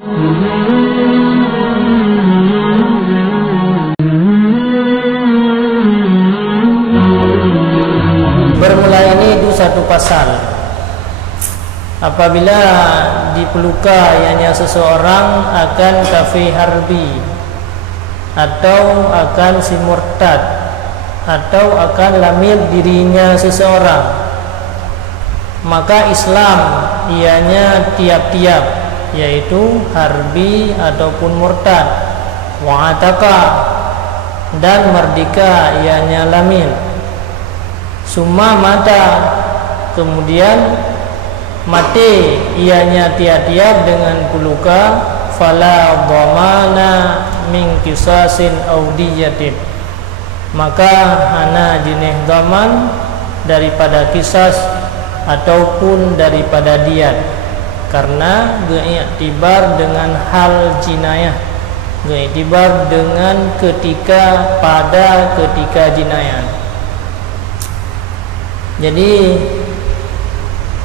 Bermula ini itu satu pasal. Apabila dipeluka ianya seseorang akan kafir harbi, atau akan si murtad, atau akan lamil dirinya seseorang, maka Islam ianya tiap-tiap, yaitu harbi ataupun murtad, wa'ataka, dan merdeka ianya lamil, summa mata, kemudian mati ianya tiap-tiap dengan peluka, fala dhamana min qisasin audiyatin, maka hana jenis dhaman daripada kisas ataupun daripada diyat, karena beriktibar dengan hal jinayah, beriktibar dengan pada ketika jinayah. Jadi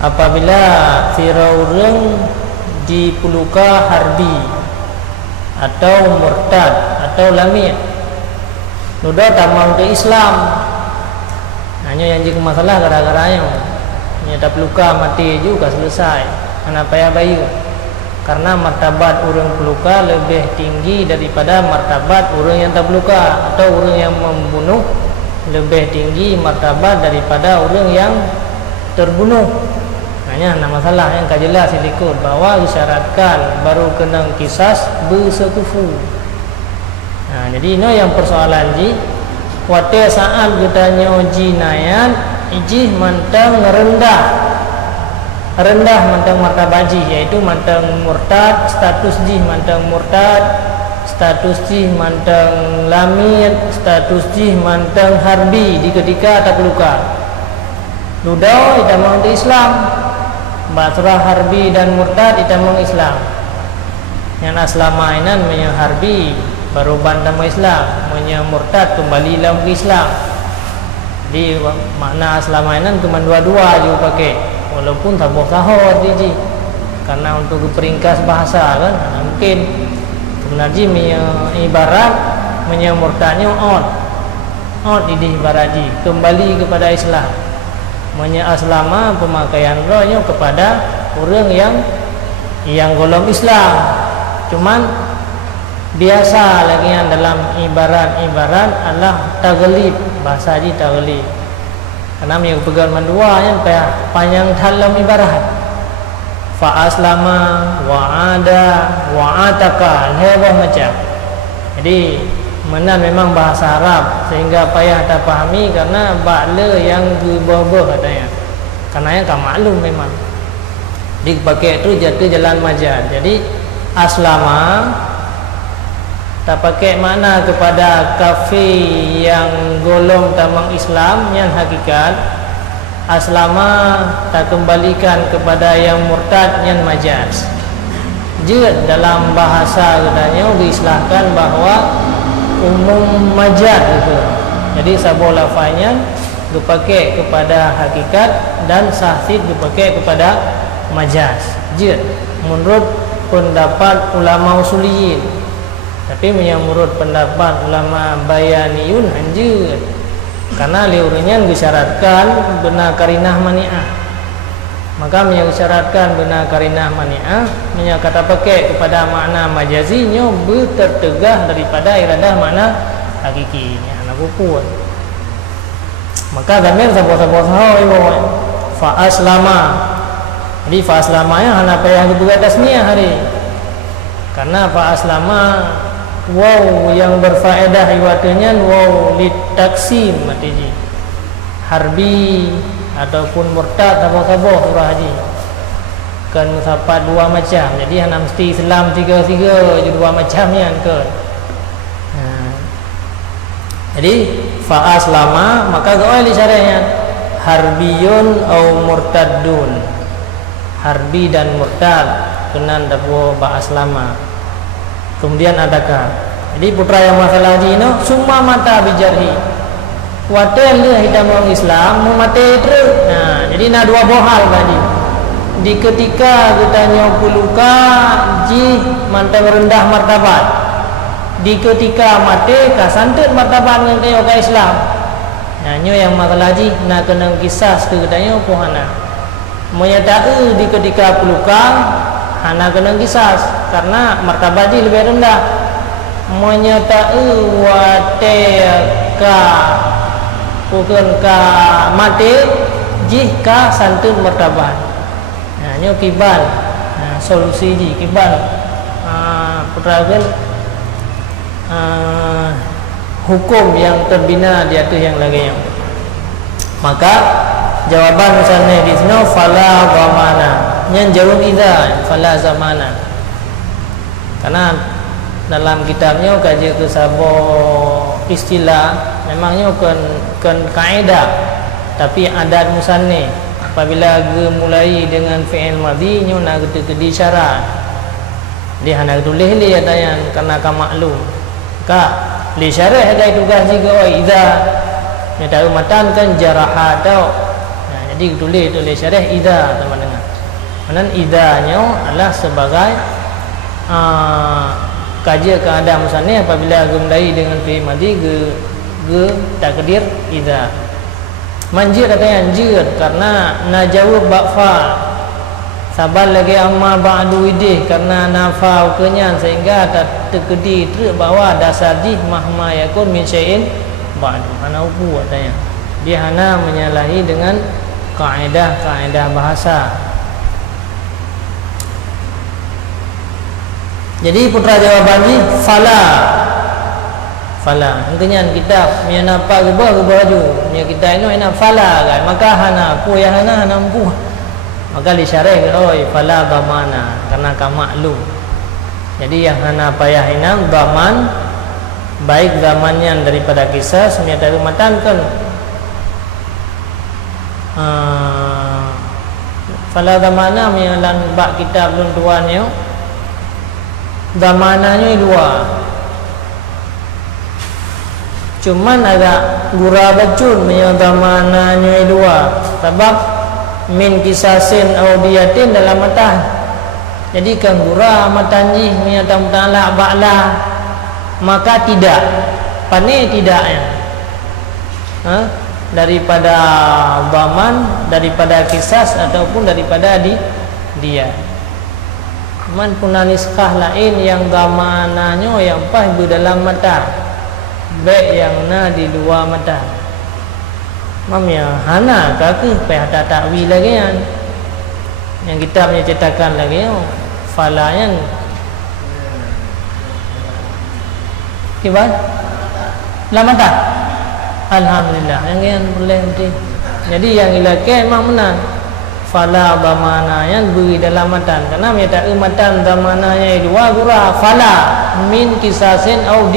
apabila Firaun dipeluka harbi atau murtad atau lamid, nudah tamang ke Islam, hanya yang jadi masalah gara-garanya nyata peluka mati juga selesai, anak payah bayu, karena martabat orang peluka lebih tinggi daripada martabat orang yang tak peluka, atau orang yang membunuh lebih tinggi martabat daripada orang yang terbunuh. Hanya masalah yang tak jelas ikut bahawa disyaratkan baru kena kisas bersekufu. Jadi ini yang persoalan ji. Waktu saat kita jinayat ijih mantang rendah mantang martabat ji, yaitu mantang murtad, status ji mantang murtad, status ji mantang lamid, status ji mantang harbi di ketika tak peluka. Ludau kita mau di Islam, basrah harbi dan murtad kita mau Islam. Yang aslamainan punya harbi baru bantam Islam, punya murtad kembali dalam Islam. Jadi makna aslamainan cuma dua-dua juga pakai, walaupun tak boleh sahur ji, karena untuk peringkas bahasa kan mungkin sebenarnya punya ibarat punya murtadnya on di ibarat ji kembali kepada Islam. Punya aslama pemakaian rohnya kepada orang yang golong Islam, cuman biasa lagi yang dalam ibarat adalah taglib, bahasa di taglib, karena yang pegang mandua yang panjang dalam ibarat fa aslama wa'ada wa'ataka heboh macam. Jadi menan memang bahasa Arab sehingga payah tak pahami, karena bakle yang gebah-gebah katanya, karena yang tak maklum memang dipakai itu jatuh jalan majaz. Jadi aslama tak pakai makna kepada kafir yang golong tamang Islam, yang hakikat aslama tak kembalikan kepada yang murtad, yang majaz. Jika dalam bahasa katanya diistilahkan bahwa umum majaz itu. Jadi sabol lafaznya dipakai kepada hakikat dan sahsid dipakai kepada majaz. Jid menurut pendapat ulama usuliyin. Tapi menurut pendapat ulama bayaniyun anjir, karena liurnya disyaratkan benar karinah mani'ah. Maka mengisyaratkan benar karinah mani'ah, kata pakai kepada makna majazinya bertertegah daripada iradah makna hakikinya. Anak kupuan. Maka gambar sabar-sabar fa aslama. Jadi fa aslamanya hana payah dibuat tasniah hari. Karena fa aslama waw yang berfaedah iwatnya waw litaksim matiji. Harbi ataupun murtad sabar-sabar surah haji kan sapat dua macam. Jadi hana mesti Islam tiga-tiga je dua macam ni kan. Jadi fa aslama maka gaul syarahnya harbiyun au murtadun. Harbi dan murtad kenan dapo ba aslama. Kemudian adakah. Jadi putra yang masalah haji no summa mata bijarhi. Waten dia hitam orang Islam memati terus. Jadi nak dua bohal tadi. Di ketika kita nyoba luka ji mantang rendah martabat. Di ketika mati ka santut martabat dengan tayo ka Islam. Nah, nyo yang masalah ji nak kena kisah ke tayo pohana. Menyatakan di ketika pelukang hana kena kisah karena martabat ji lebih rendah. Menyatakan wate ka bukan ka mati jika santun martabat. Nah, nyo kibal. Nah, solusi ji kibal. Peragan hukum yang terbina di atas yang lainnya. Maka jawaban misalnya di sini fala zamana. Yang jawab idza fala zamana. Karena dalam kitabnya kaji ke sabo istilah memangnya kan kaedah tapi adat musanni apabila mulai dengan fi'il madhi nyo nak di syarat dia hendak tulis dia tanya karena ka maklum ka li syarah ada tugas juga idza nya tahu matan kan jaraha tau. Nah, jadi tulis syarah idza teman dengar manan idza nyo adalah sebagai kaji keadaan musanni apabila mulai dengan fi'il madhi takdir idza manjir katanya anjir karena najawab ba'fa sabar lagi amma ba'du idih karena nafa ukenyan sehingga tak terkedi teruk bahawa dasar dih mahma yakun min syai'in ba'du hana upu katanya dia hana menyalahi dengan kaedah bahasa. Jadi putra jawaban ni fala engkenyan kitab nya napa ke baju nya kita ini enak fala kan maka hana pu ya hana empu maka disyarah oi fala damana karena ka maklum. Jadi yang hana payah inam daman baik zamannya daripada kisah senyata rumatan kan fala damana nya lan bak kitab lun tuannya zamananya dua. Cuman agak gura bacun menyatamananya dua sebab min kisasin audiatin dalam matan. Jadi kan gura matanji menyatakan la ba'la maka tidak pane tidaknya daripada zaman daripada kisas ataupun daripada dia. Man punaniskah lain yang zamananya yang pas dalam mata baik yang na di luar mata mamnya hana kaku payah tak takwil lagi kan yang kita punya cetakan lagi fala yang kibat la mata alhamdulillah yang boleh nanti. Jadi yang ilake memang benar fala damana yang beri dalam matan karena menyata matan damananya dua gura fala min kisasin au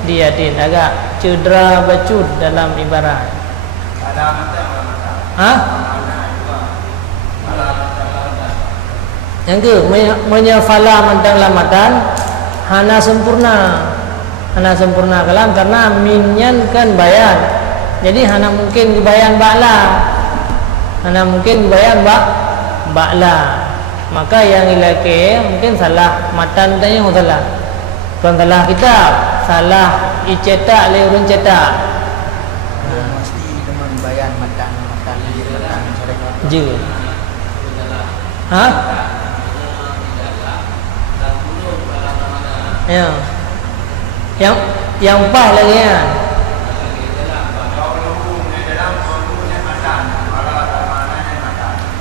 diatin agak cedera bacut dalam ibarat yang ke menyafala matan lamatan hana sempurna kalam karena minyan kan bayan jadi hana mungkin kebayan ba'la hana mungkin kebayan ba'la maka yang ilake mungkin salah matan tanya salah bukan salah kitab salah icetak le urun cetak mesti teman bayan matan je ya yang pas lagi ya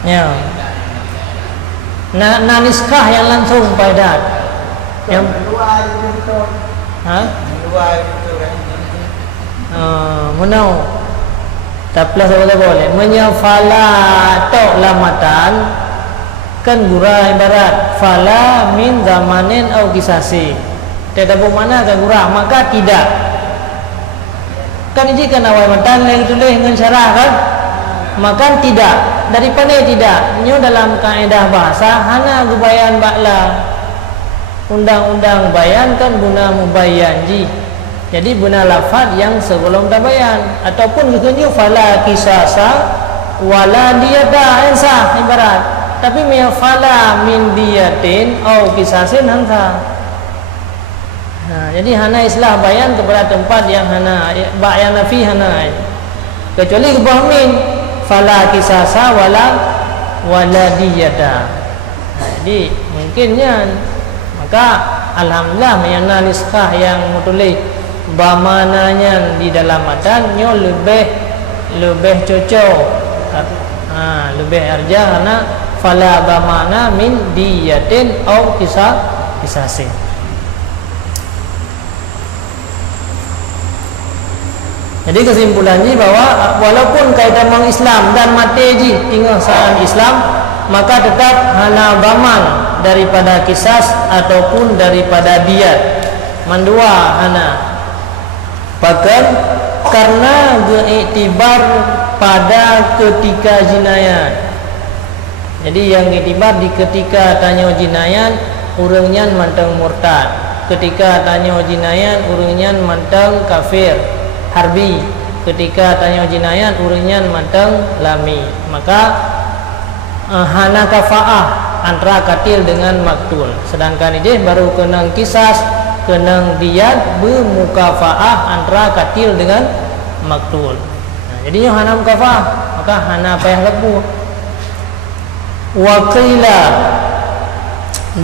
ya niskah yang langsung padat yang luar itu betul luar itu kan menau tak plus apa boleh menyafala tok lamatan kan gura ibarat fala min zamanin au kisasi tidak bermakna kan gura maka tidak kan jika awal matan yang tulis dengan syarah kan maka tidak daripada tidak nyo dalam kaedah bahasa hana gubayan ba'la undang-undang bayan kan guna mubayyan ji jadi guna lafaz yang sebelum tabayan ataupun gitu fala kisasa wala diyata insah ibarat tapi fala min diyatin au kisasin hanta. Jadi hana islah bayan kepada tempat yang hana ba yang nafi hana, kecuali gebah min fala kisasa wala diyata. Jadi mungkinnya maka alhamdulillah mayana niskah yang mutulis bamananya di dalam matanya lebih cocok, lebih arjah karena fala bamana min diyatin au kisasin. Jadi kesimpulannya bahwa walaupun kaitan orang Islam dan mati ji tinggal saat Islam, maka tetap hana baman daripada kisas ataupun daripada diyat. Mandua hana. Bahkan karena geiktibar pada ketika jinayat. Jadi yang iktibar di ketika tanya jinayat urangnya mantang murtad. Ketika tanya jinayat urangnya mantang kafir harbi. Ketika tanya jinayat urangnya mantang lami. Maka hana kafaah antara katil dengan maktul. Sedangkan ini baru kenang kisas, kenang diyat bermukafaah antara katil dengan maktul. Jadinya hana mukafaah, maka hana payah lebu. Waqila,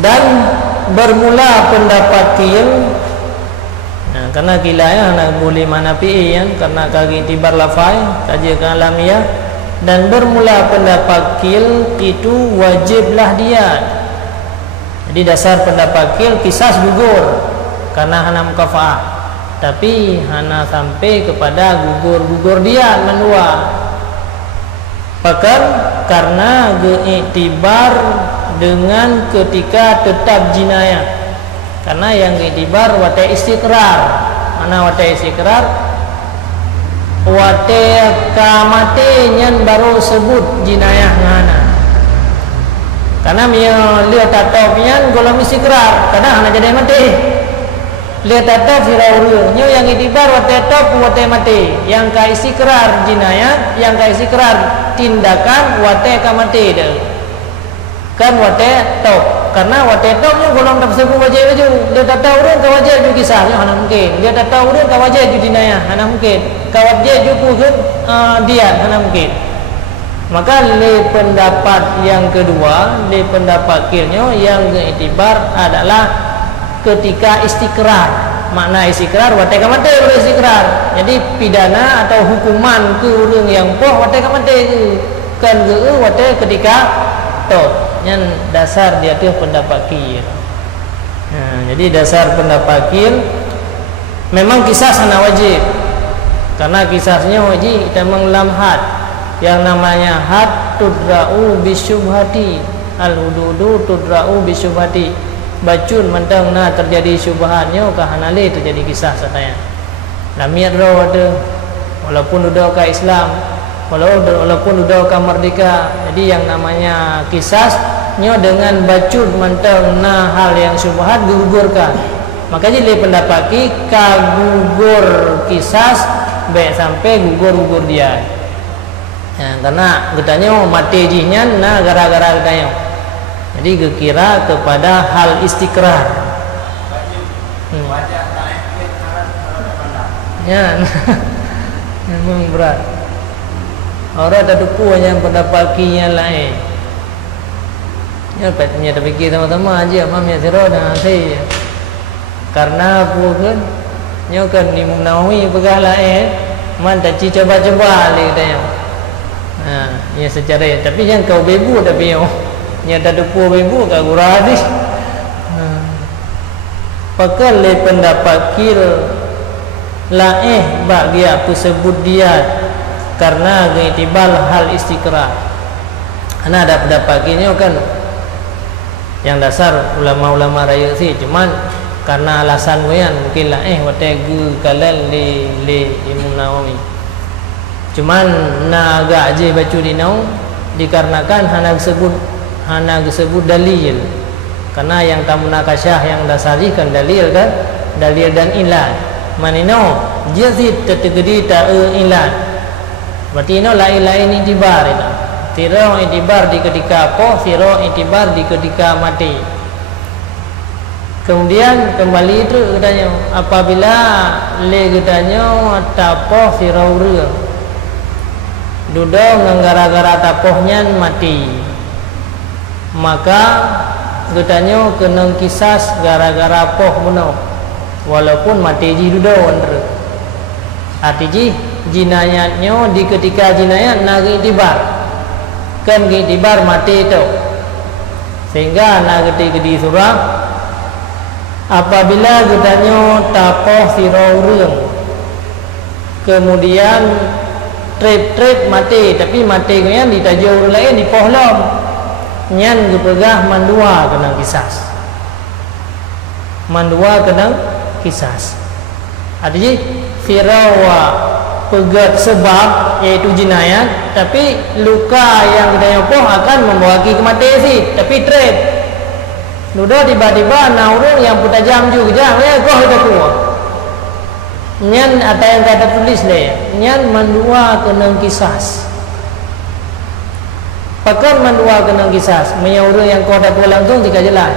dan bermula pendapat kil. Karena kilanya hana boleh manapi kan, karena kaki tibar lafai kajian alamiah. Dan bermula pendapat kil itu wajiblah dia. Jadi dasar pendapat kil kisas gugur karena hana mukafaah, tapi hana sampai kepada gugur dia menua. Bahkan karena geiktibar dengan ketika tetap jinayah. Karena yang geiktibar wate istiqrar. Mana wate istiqrar? Wate kamate nyan baru sebut jinayah ngana. Karena dia tatap nyan golong istiqrar, karena hana jadi mati. Dia tatap firaurul nyo yang itibar wate top wate mati. Yang ka istiqrar jinayah, yang ka istiqrar tindakan wate kamate dah. Kan wate top. Karena wate top nyo golong tersebut wajib baju. Dia tatap urang ka wajib juga kisahnya hana mungkin. Dia tatap urang ka wajib juga jinayah hana mungkin. Kawat dia juga dia hana mungkin. Maka le pendapat yang kedua, le pendapat kilnya yang iktibar adalah ketika istiqrar. Makna istiqrar wate ka mate boleh istiqrar. Jadi pidana atau hukuman ke urang yang poh wate ka mate kan geu wate ketika top. Yang dasar dia tu pendapat kil. Jadi dasar pendapat kil memang kisah sana wajib. Karena kisahnya wajib kita menglam had. Yang namanya had tudra'u bisyubhati. Al-hududu tudra'u bisyubhati. Bacun mentang na terjadi syubhatnya ke hanali terjadi kisah sataya. Lamiat raw ada walaupun udah ke Islam, walaupun udah ke merdeka. Jadi yang namanya kisah nyo dengan bacun mentang na hal yang syubhat gugurkan. Makanya dia pendapat ki kagugur kisas baik sampai gugur dia. Karena katanya mati jinya na gara-gara katanya. Jadi kekira kepada hal istiqrar. Ya, memang berat. Orang tak duku yang pendapat ki yang lain. Ya, petnya terfikir sama-sama aja, mamnya siro dan saya. Karena aku kan, nyokan Imam Nawawi begahlah man tak coba-coba le katanya. Ya secara ya, tapi yang kau bebu tapi yo, nya tak dupu bebu kau guradi. Pakal le pendapat kil la bagi aku sebut dia karena geitibal hal istiqrar. Ana ada pendapat kilnya kan yang dasar ulama-ulama raya sih, cuman karena alasan wayan mungkinlah wate gu kalal li Imam Nawawi. Cuman na agak aje baca dinau dikarenakan hana disebut dalil. Karena yang tamunakasyah yang dasari kan dalil kan, dalil dan ilat. Manino jazid tetegedi ta ilat. Berarti no la ilain itibar itu. Siro itibar di ketika apa? Siro itibar di ketika mati. Kemudian kembali itu katanya, apabila le katanya tapoh siro ura, duduk gara-gara tapohnya mati, maka katanya kena kisas gara-gara poh benar, walaupun mati ji duduk antara. Arti jinayatnya di ketika jinayat nak itibar, kan itibar mati itu, sehingga nak ketika di surah apabila katanya tapoh siro urang, kemudian trip mati, tapi mati kan ditajuk orang lain di pohlom nyan gepegah mandua kena kisas, mandua kena kisas. Artinya firawa pegat sebab iaitu jinayat, tapi luka yang kita nyopoh akan membawa kematian sih, tapi trip sudah tiba-tiba naurung yang putar jam juga ya kau itu kuah nyan ada yang kata tulis le nyan mandua kena kisas, pakai mandua kena kisas menyaurung yang kau dah tua langsung tiga jelas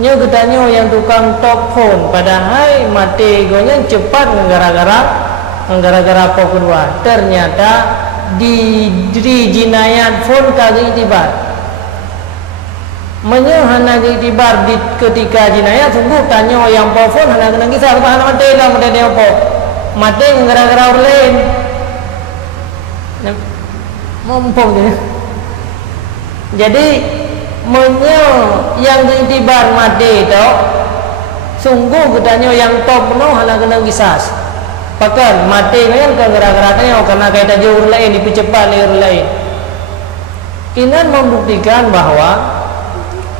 nyo katanya yang tukang telepon padahal mati gonya cepat gara-gara apa kedua, ternyata di jinayat phone kagak itibar menyehana itibar di ketika jinayat sungguh tanya yang phone hana kena kisah apa hana mati lah mati dia apa mati gara-gara orang lain mumpung dia. Jadi yang itibar mati itu sungguh katanya yang top penuh hana kena kisah. Pakai mati kan gara-gara tanya karena kaitan jauh orang lain dipercepat oleh orang lain. Ini membuktikan bahwa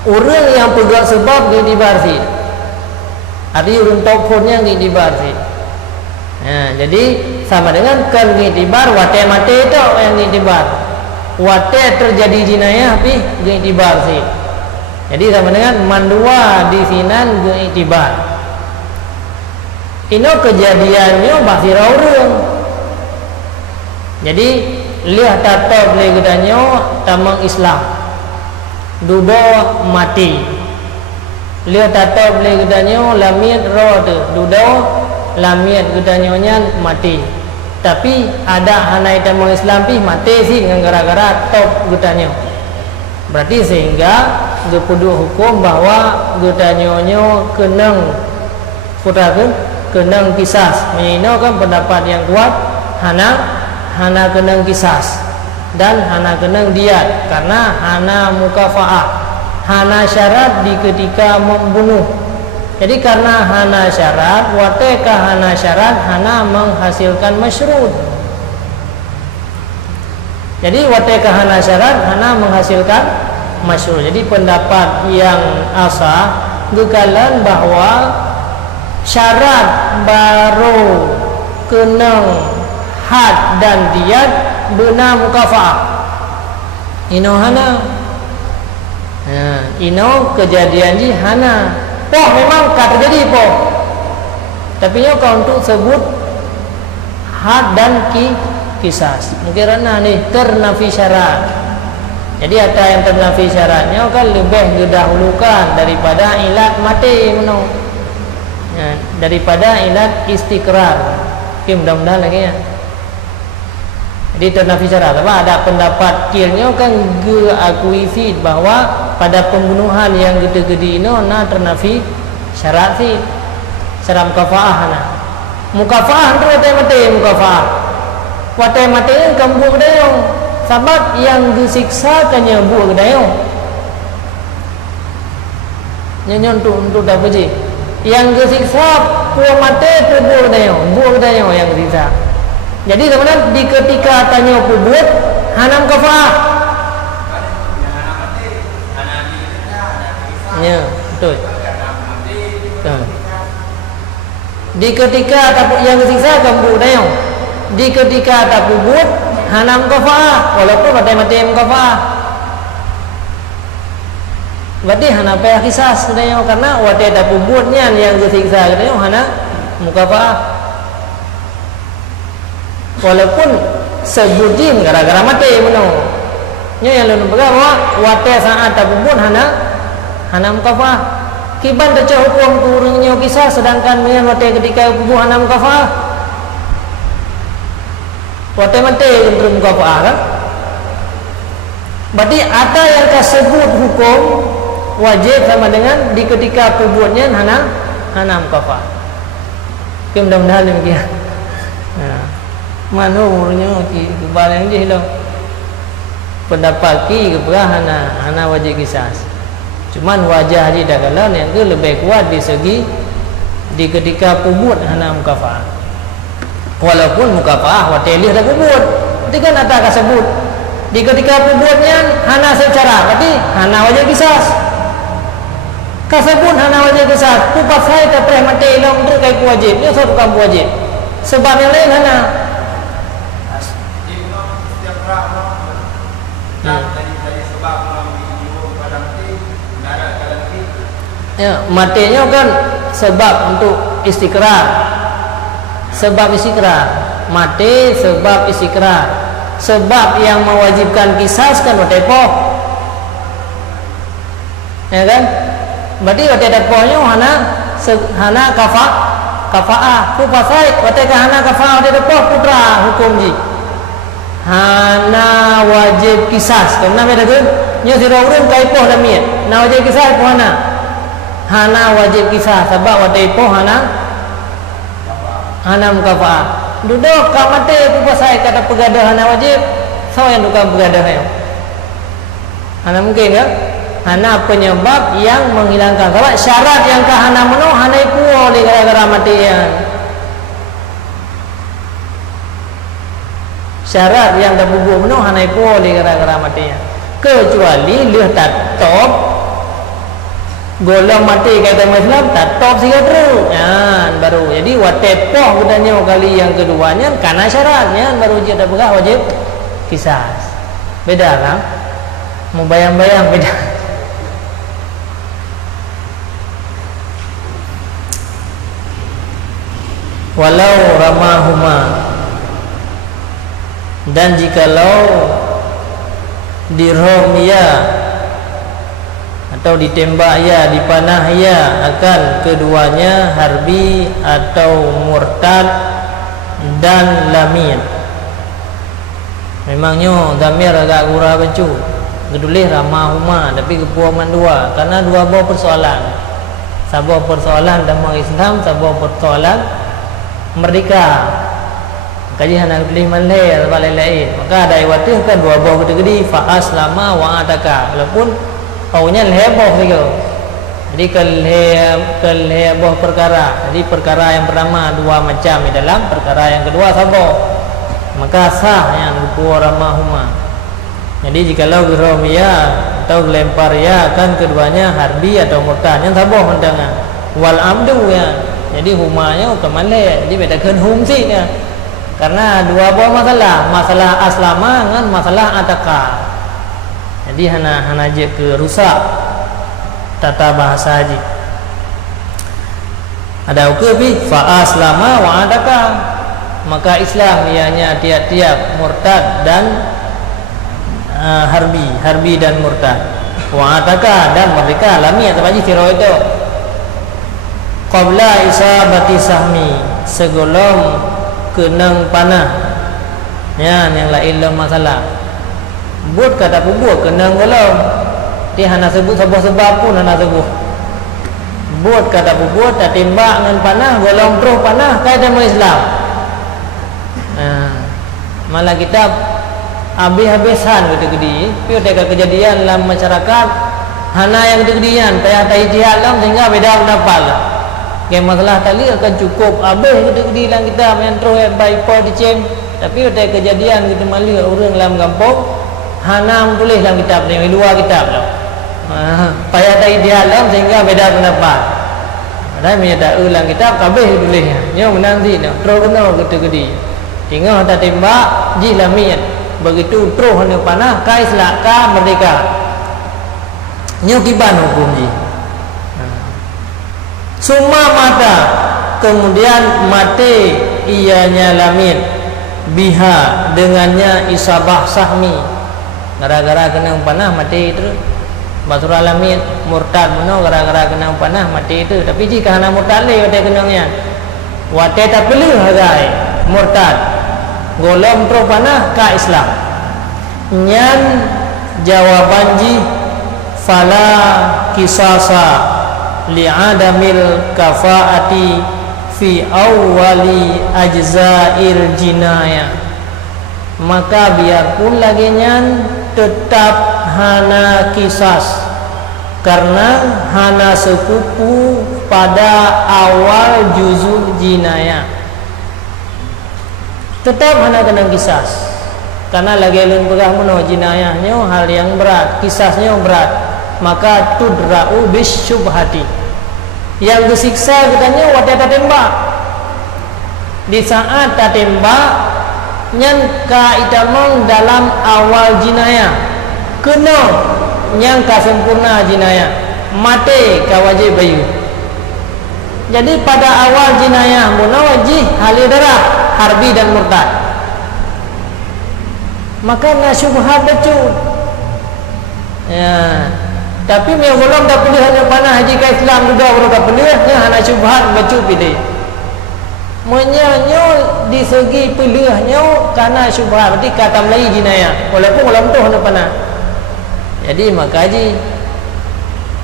orang yang pegang sebab diitibar sih. Artinya orang tokohnya diitibar sih. Nah, jadi sama dengan kan diitibar wate mati itu yang diitibar. Wate terjadi jinayah tapi diitibar sih. Jadi sama dengan mandua di sinan diitibar. Ini kejadiannya masih orang. Jadi lihat tato boleh katanya tamang Islam. Dudo mati. Lihat tato boleh katanya lamit roh tu. Dudo lamit katanya mati. Tapi ada hanai tamang Islam pi mati sih gara-gara top katanya. Berarti sehingga gepudu hukum bahwa katanya kenang putakan kenang kisas. Menino kan pendapat yang kuat hana kenang kisas dan hana kenang diat karena hana mukafaah, hana syarat di ketika membunuh. Jadi karena hana syarat, wateka hana syarat hana menghasilkan masyrud. Jadi wateka hana syarat hana menghasilkan masyrud. Jadi pendapat yang asah gekalan bahwa syarat baru kenang had dan diat benar mukafaah. Ino hana. Nah, ino kejadian ji hana. Poh memang kata terjadi poh. Tapi yo kau untuk sebut had dan kisas. Mungkin kerana ni ternafi syarat. Jadi ada yang ternafi syaratnya kan lebih didahulukan daripada ilat mati menung. Ya, daripada ilat istikrar. Okay, mudah-mudahan lagi ya. Jadi ternafi syarat apa? Ada pendapat kirnya kan geakui sih bahwa pada pembunuhan yang gede-gede ini na ternafi syarat sih. Syarat mukafaah na. Mukafaah tu mati mukafaah. Wate mati yang kambu kedayong. Sebab yang disiksa kan yang buat kedayong. Nyanyon untuk apa je? Yang disiksa puan mati buat kedayong yang disiksa. Jadi sebenarnya di ketika tanya buat hanam kafah. Ya, betul. Di ketika tak yang disiksa kamu dah yang. Di ketika tak buat hanam kafah, walaupun mati kafah. Berarti hana payah kisah sebenarnya karena wate tak buatnya yang disiksa katanya hana mukafah. Walaupun sebujim gara-gara mati menung. Nya yang lalu berapa wate saat tabubun hana mukafah. Kiban baca hukum kurangnya kisah sedangkan yang wate ketika kubu hana mukafah. Wate mate untuk mukafah kan? Berarti ada yang tersebut hukum wajib sama dengan di ketika kubunya hana mukafah. Mudah-mudahan demikian. Nah, mana umurnya kebal yang je lah. Pendapat ki keberah hana wajib kisah. Cuman wajah haji dagalan yang ke lebih kuat di segi di ketika kubur hana mukafah. Walaupun mukafah watelih dah kubur, itu kan ada kasebut. Di ketika kuburnya hana secara, berarti hana wajib kisah. Kasebut hana wajib kisah. Kupas saya terpeh mati ilang tu kai wajib. Dia satu kamu wajib. Sebab yang lain hana. Ya, matinya kan sebab untuk istiqrar. Sebab istiqrar. Mati sebab istiqrar. Sebab yang mewajibkan kisah kan watepoh. Ya kan? Berarti wate depohnya hana kafaah. Ku pasai wate hana kafaah wate depoh putra hukum ji. Hana wajib kisah. Kenapa dah tu? Nya sira urang kaipoh lamiat. Na wajib kisah ku hana wajib kisah sebab wate poh hana mukafah. Duduk ka mate ku pasai kata pegadah hana wajib. So yang tukang pegadah yang. Hana mungkin ke? Hana penyebab yang menghilangkan. Sebab syarat yang ka hana menuh hana ipu oleh gara-gara matian. Syarat yang dah bubuh menuh hana ipu oleh gara-gara matian. Kecuali leh tak top golong mati kata Islam tak top siga terus. Baru jadi watepoh gudanya kali yang keduanya karena syaratnya baru dia dah berah wajib kisah. Beda kan? Mau bayang-bayang beda. Walau ramahuma, dan jikalau dirham ya atau ditembak ya, dipanah ya akan keduanya harbi atau murtad dan lamir. Memangnya damir agak gurah bencu gedulih ramahuma tapi kepuaman dua karena dua buah persoalan. Sebuah persoalan dalam Islam, sebuah persoalan merdeka. Kaji hana pilih malai atau lain-lain. Maka ada iwatih kan dua buah gede-gede fa aslama wa ataka. Walaupun kaunya heboh juga. Jadi kelheboh perkara. Jadi perkara yang pertama dua macam di dalam, perkara yang kedua sabar. Maka sah yang buku ramahuma. Jadi jikalau gerom ya atau lempar ya kan keduanya harbi atau murtad yang sabar mendengar. Wal amdu ya. Jadi humanya utamanya jadi bedakan hum sih ya. Karena dua buah masalah aslama dengan masalah ataka. Jadi hana je ke rusak tata bahasa haji. Ada ukebi fa aslama wa ataka. Maka Islam ianya tiap-tiap murtad dan harbi dan murtad. Wa ataka dan merdeka alami atau haji kira itu. Qabla isabati sahmi segolong kenang panah. Ya, yang lain lah masalah. Buat kata buat kenang golong. Dia hana sebut sebab pun hana sebut. Buat kata buat tak tembak dengan panah, golong terus panah kaidah Islam. Malah kita habis-habisan gede-gede. Tapi ada kejadian dalam masyarakat hana yang gede-gedean, payah tai jihad lah sehingga beda pendapat lah. Yang masalah tali akan cukup habis gede-gede dalam kita main terus baik po diceng. Tapi ada kejadian kita malu orang dalam kampung hana tulis dalam kitab ni, luar kitab lah. Payah tai jihad lah sehingga beda pendapat. Ada menyata ulang kitab habis tulisnya. Yang menanti nak terus kena gede-gede. Tinggal tak tembak jilamian. Begitu terus hanya panah kai selaka merdeka. Nyokiban hukum ji. Summa mata kemudian mati ianya lamit biha dengannya isabah sahmi Gara-gara kena panah mati terus. Basur alamin murtad meno gara-gara kena panah mati itu. Tapi jika hana murtad le wate kenangnya. Wate tak perlu hagai murtad. Golom pro panah ka Islam. Nyan jawaban ji fala kisasa li'adamil kafaati fi awwali ajza'il jinayah. Maka biarpun lagi nyan tetap hana kisas karena hana sepupu pada awal juzul jinayah, tetap hana kena kisas karena lagi lun pegah meno jinayahnya hal yang berat, kisasnya berat, maka tudra'u bis syubhati. Yang disiksa katanya waktu tembak, di saat tembak nyan ka itamang dalam awal jinayah kena yang ka sempurna jinayah mati ka wajib bayu. Jadi pada awal jinayah muna wajib hali darah harbi dan murtad, maka na syubhat becut ya. Tapi yang belum dah pilih hanya panah haji ke Islam juga baru dah pilih nya hana syubhat becut pilih menyanyo di segi pilihnya karena syubhat berarti kata Melayu jinayah walaupun belum tu hana panah. Jadi maka haji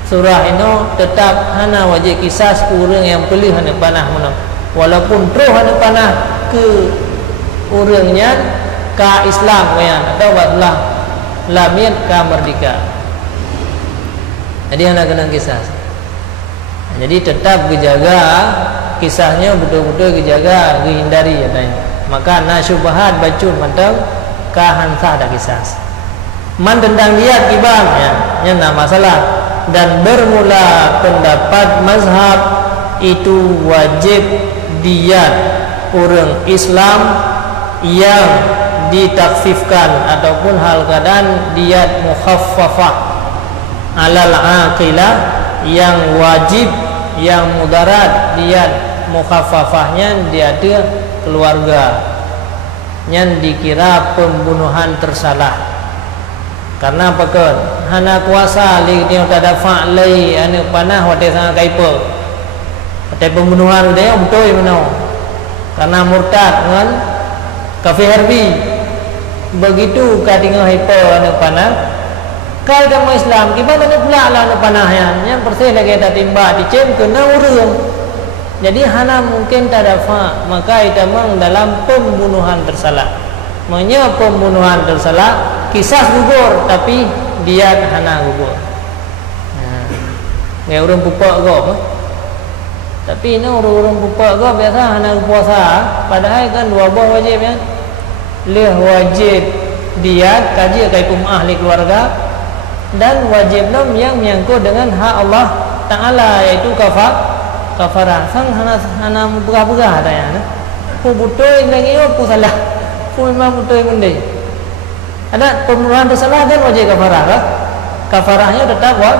surah ini tetap hana wajib kisas orang yang pilih hana panah mana walaupun terus hana panah ke orangnya ka Islam yang atau batlah lamit ka merdeka. Jadi hana kena kisas. Jadi tetap dijaga kisahnya betul-betul dijaga, dihindari katanya. Maka na syubhat bacun mantap ka hansah dak kisas. Man tentang lihat kibam ya, nya masalah. Dan bermula pendapat mazhab itu wajib diyat orang Islam yang ditakfifkan ataupun hal keadaan diyat mukhaffafah alal aqilah, yang wajib yang mudarat diyat mukhaffafahnya dia ada keluarga yang dikira pembunuhan tersalah. Karena apa kan hana kuasa li dia tak ada fa'lai anu panah wate sangat kaipo wate pembunuhan dia betul mano karena murtad dengan kafir harbi begitu ka tinggal haipo anu panah kai agama Islam gimana ni pula lah anu panah yang persih lagi tak timbak dicem kena urang. Jadi hana mungkin tak ada fa maka itu memang dalam pembunuhan tersalah. Maknanya pembunuhan tersalah kisah gugur tapi dia hana gugur. Ngai urang pupak go. Tapi ini urang pupak go biasa hana puasa padahal kan dua buah wajib ya. Leh wajib dia kaji kai pum ahli keluarga dan wajib nom yang menyangkut dengan hak Allah Taala yaitu kafarah. Sang hana berah-berah tanya. Pu betul lagi pu salah. Pu memang betul mendai. Ada pembunuhan tersalah kan wajib kafarah lah. Kafarahnya tetap wajib.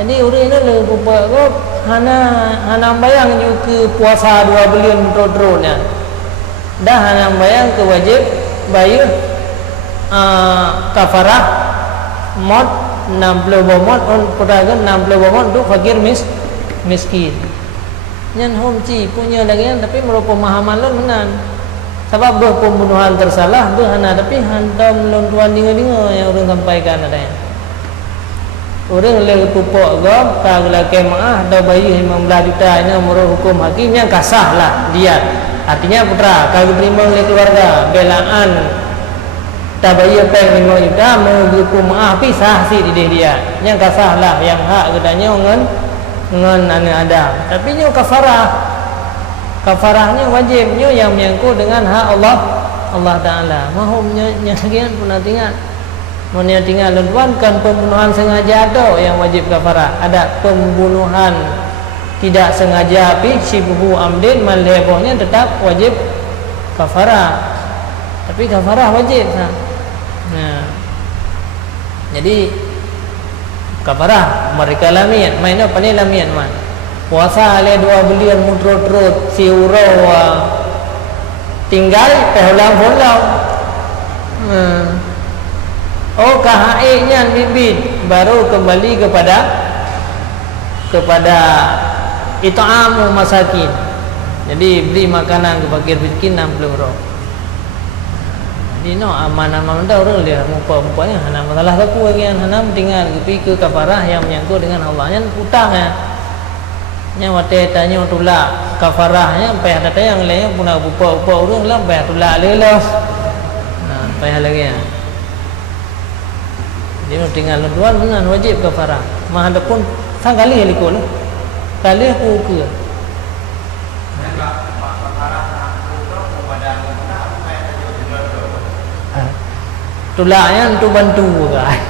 Jadi orang ini le buat hana bayang you ke puasa 2 bulan betul-betulnya. Dah hana bayang ke wajib bayar kafarah mod 60 bomot on peragan 60 bomot untuk fakir miskin. Nyan homci punya lagi tapi merupakan pemahaman lon menan. Sebab pembunuhan tersalah hana tapi hantam lon tuan dengar-dengar yang orang sampaikan adanya. Orang le pupuk gam ka laki maah ada bayi 15 juta ini menurut hukum hakim yang kasah lah dia. Artinya putra kalau terima oleh keluarga belaan tak bayar peng 5 juta menghukum maah pisah si dia. Yang kasah lah yang hak katanya ngan anak ada. Tapi nya kafarah. Kafarahnya wajibnya yang menyangkut dengan hak Allah Taala. Mahumnya nyakian pun tinggal. Mana tinggal tuan kan pembunuhan sengaja ada yang wajib kafarah. Ada pembunuhan tidak sengaja tapi sibuhu amdin malhebohnya tetap wajib kafarah. Tapi kafarah wajib sah. Nah. Jadi kafarah mereka lamian, main apa ni lamian man. Puasa le 2 bulan mutrut-trut si urau tinggal pehulang-hulang. Oh kahaiknya bibit baru kembali kepada it'amu masakin. Jadi beri makanan ke fakir miskin 60 orang. Jadi no aman-aman dah orang dia muka-mukanya hana masalah aku lagi hana tinggal ke kafarah yang menyangkut dengan Allah nya hutangnya. Nya wate tanya tula kafarahnya payah data yang lain pun upa orang lah payah tula lelah. Nah, payah lagi ya. Dia tinggal luar benar wajib kafarah. Mah ada pun sang kali likul. Kali aku ke. Tulaknya untuk bantu kan.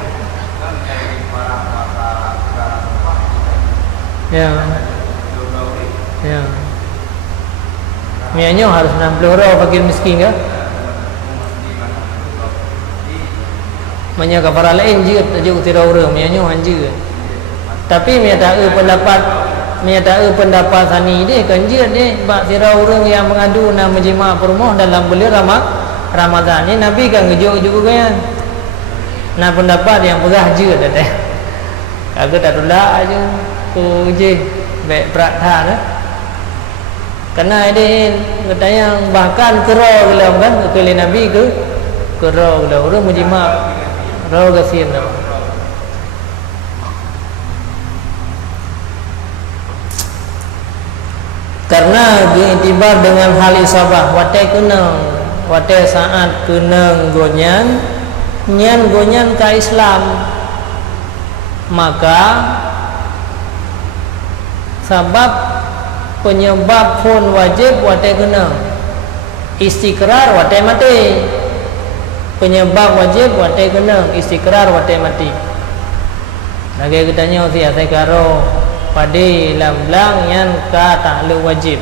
Ya. Ya. Mianyo harus 60 orang fakir miskin ke? Manya kafarah lain je tajuk tira orang mianyo hanje. Tapi mia tak pendapat sani dia kan je dia bak tira orang yang mengadu nak menjima permoh dalam bulan Ramadan ni Nabi kan ngejuk juga kan. Nah pendapat yang pegah je dah teh. Kagak tak tolak aje ku je baik prakta dah. Karena dia katanya bahkan kero gila kan kali Nabi ke kero gila orang menjima ro gasin dah. Karena diiktibar dengan hal isabah wate saat kenang gonyan nyan gonyan ka Islam maka sebab penyebab pun wajib wate kenang istiqrar wate mati penyebab wajib wate kenang istiqrar wate mati lagi katanya si asai karo pada lam-lam yang ka takluk wajib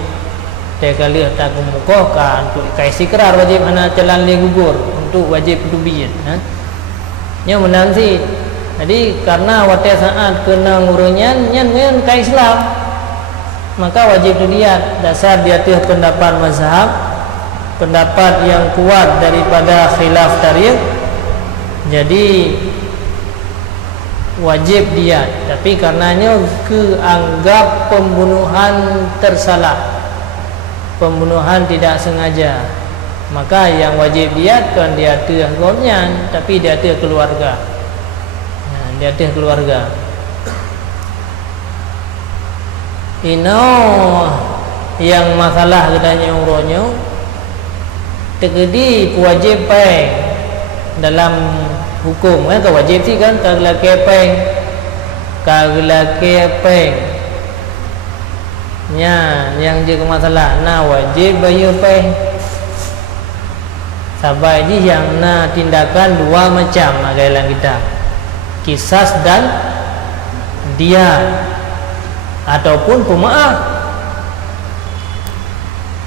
dia kali tak kemuka ka untuk istiqrar wajib hana jalan le gugur untuk wajib tubiyat nya menanti jadi karena wate saat kena ngurunyan nyan ka Islam maka wajib dilihat dasar dia tuh pendapat mazhab pendapat yang kuat daripada khilaf tarikh jadi wajib dia tapi karenanya keanggap pembunuhan tersalah pembunuhan tidak sengaja maka yang wajib diat kan dia tuh golnya tapi dia tuh keluarga dia tuh keluarga ino yang masalah katanya uronyo tegedi wajib peng dalam hukum kan wajib sih kan kagla kepeng nya yang je masalah na wajib bayar peng sabai ji yang na tindakan dua macam agailan kita kisas dan dia ataupun pemaaf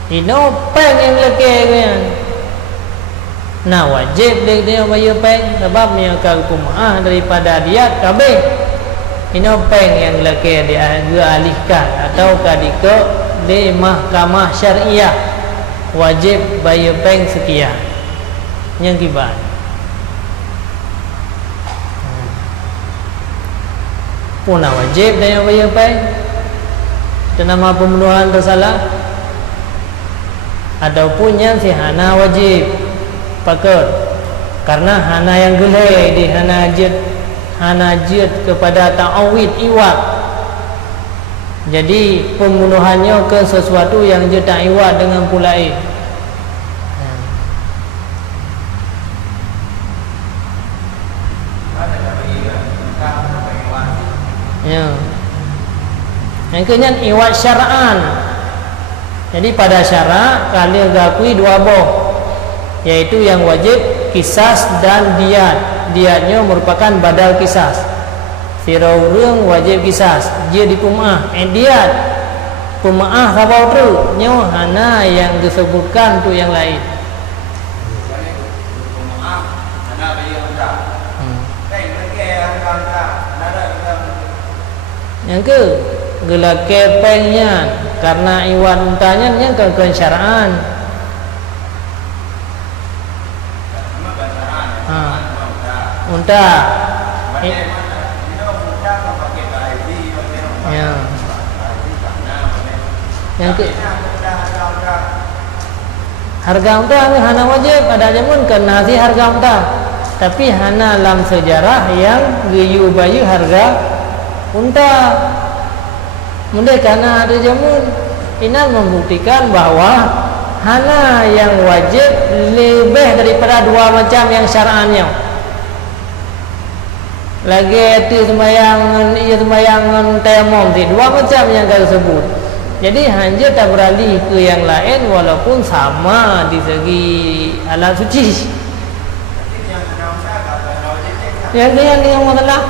ino peng yang leke kan nah wajib dia bayar peng sebab dia akan pemaaf daripada dia kabeh ino peng yang leke dia alihkan atau kadiko di mahkamah syariah wajib bayar peng sekian yang kibat puna wajib dia bayar peng itu nama pembunuhan tersalah ataupun yang si hana wajib pakar karena hana yang gelai di hana jid kepada ta'awid iwat jadi pembunuhannya ke sesuatu yang je tak iwat dengan pulai ya yang kenyang iwat syara'an jadi pada syarak kali gakui dua boh yaitu yang wajib kisas dan diatnya merupakan badal kisas siraurung wajib kisas dia di pemaah diat pemaah sabau tu nyo hana yang disebutkan tu yang lain yang ke gelak kepengnya karena iwan untanya yang ke syara'an unta. Ya. Yang ke harga unta ni hana wajib ada jamun kena si harga unta. Tapi hana dalam sejarah yang geyu bayu harga unta. Mula karena ada jamun ini membuktikan bahawa hana yang wajib lebih daripada dua macam yang syar'annya. Lagi itu sembahyang tayamum di dua macam yang kau sebut. Jadi hanya tak beralih ke yang lain walaupun sama di segi alat suci. Yang masalah.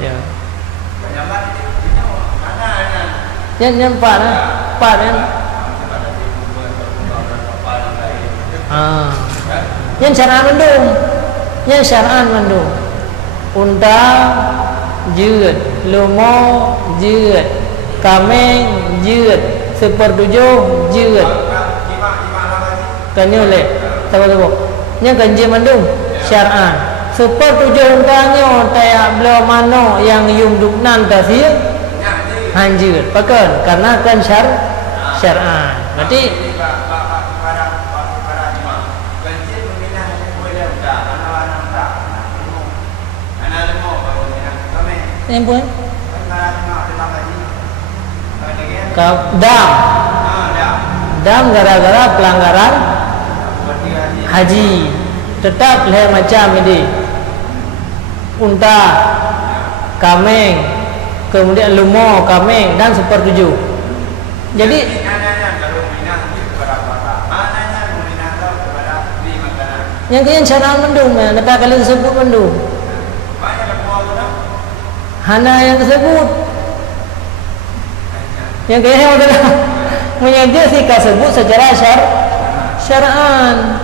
Ya. Yang empat kan? Yang syar'an mendung. Unta jeut, lemau jeut, kambing jeut, sepertujuh jeut. Kanyo le, tahu. Yang ganji mendung syar'an. Sepertujuh untanya tayak beliau mano yang yumduknan tasir hanjir. Pakan karena kan syar'an. Berarti yang pun dam gara-gara pelanggaran haji tetap leher macam ini unta, kambing, kemudian lemau, kambing dan sepertujuh. Jadi yang kalian cara mendung, kata kalian sebut mendung. Hana yang tersebut yang kaya adalah menyaja si kasebut secara syar'an.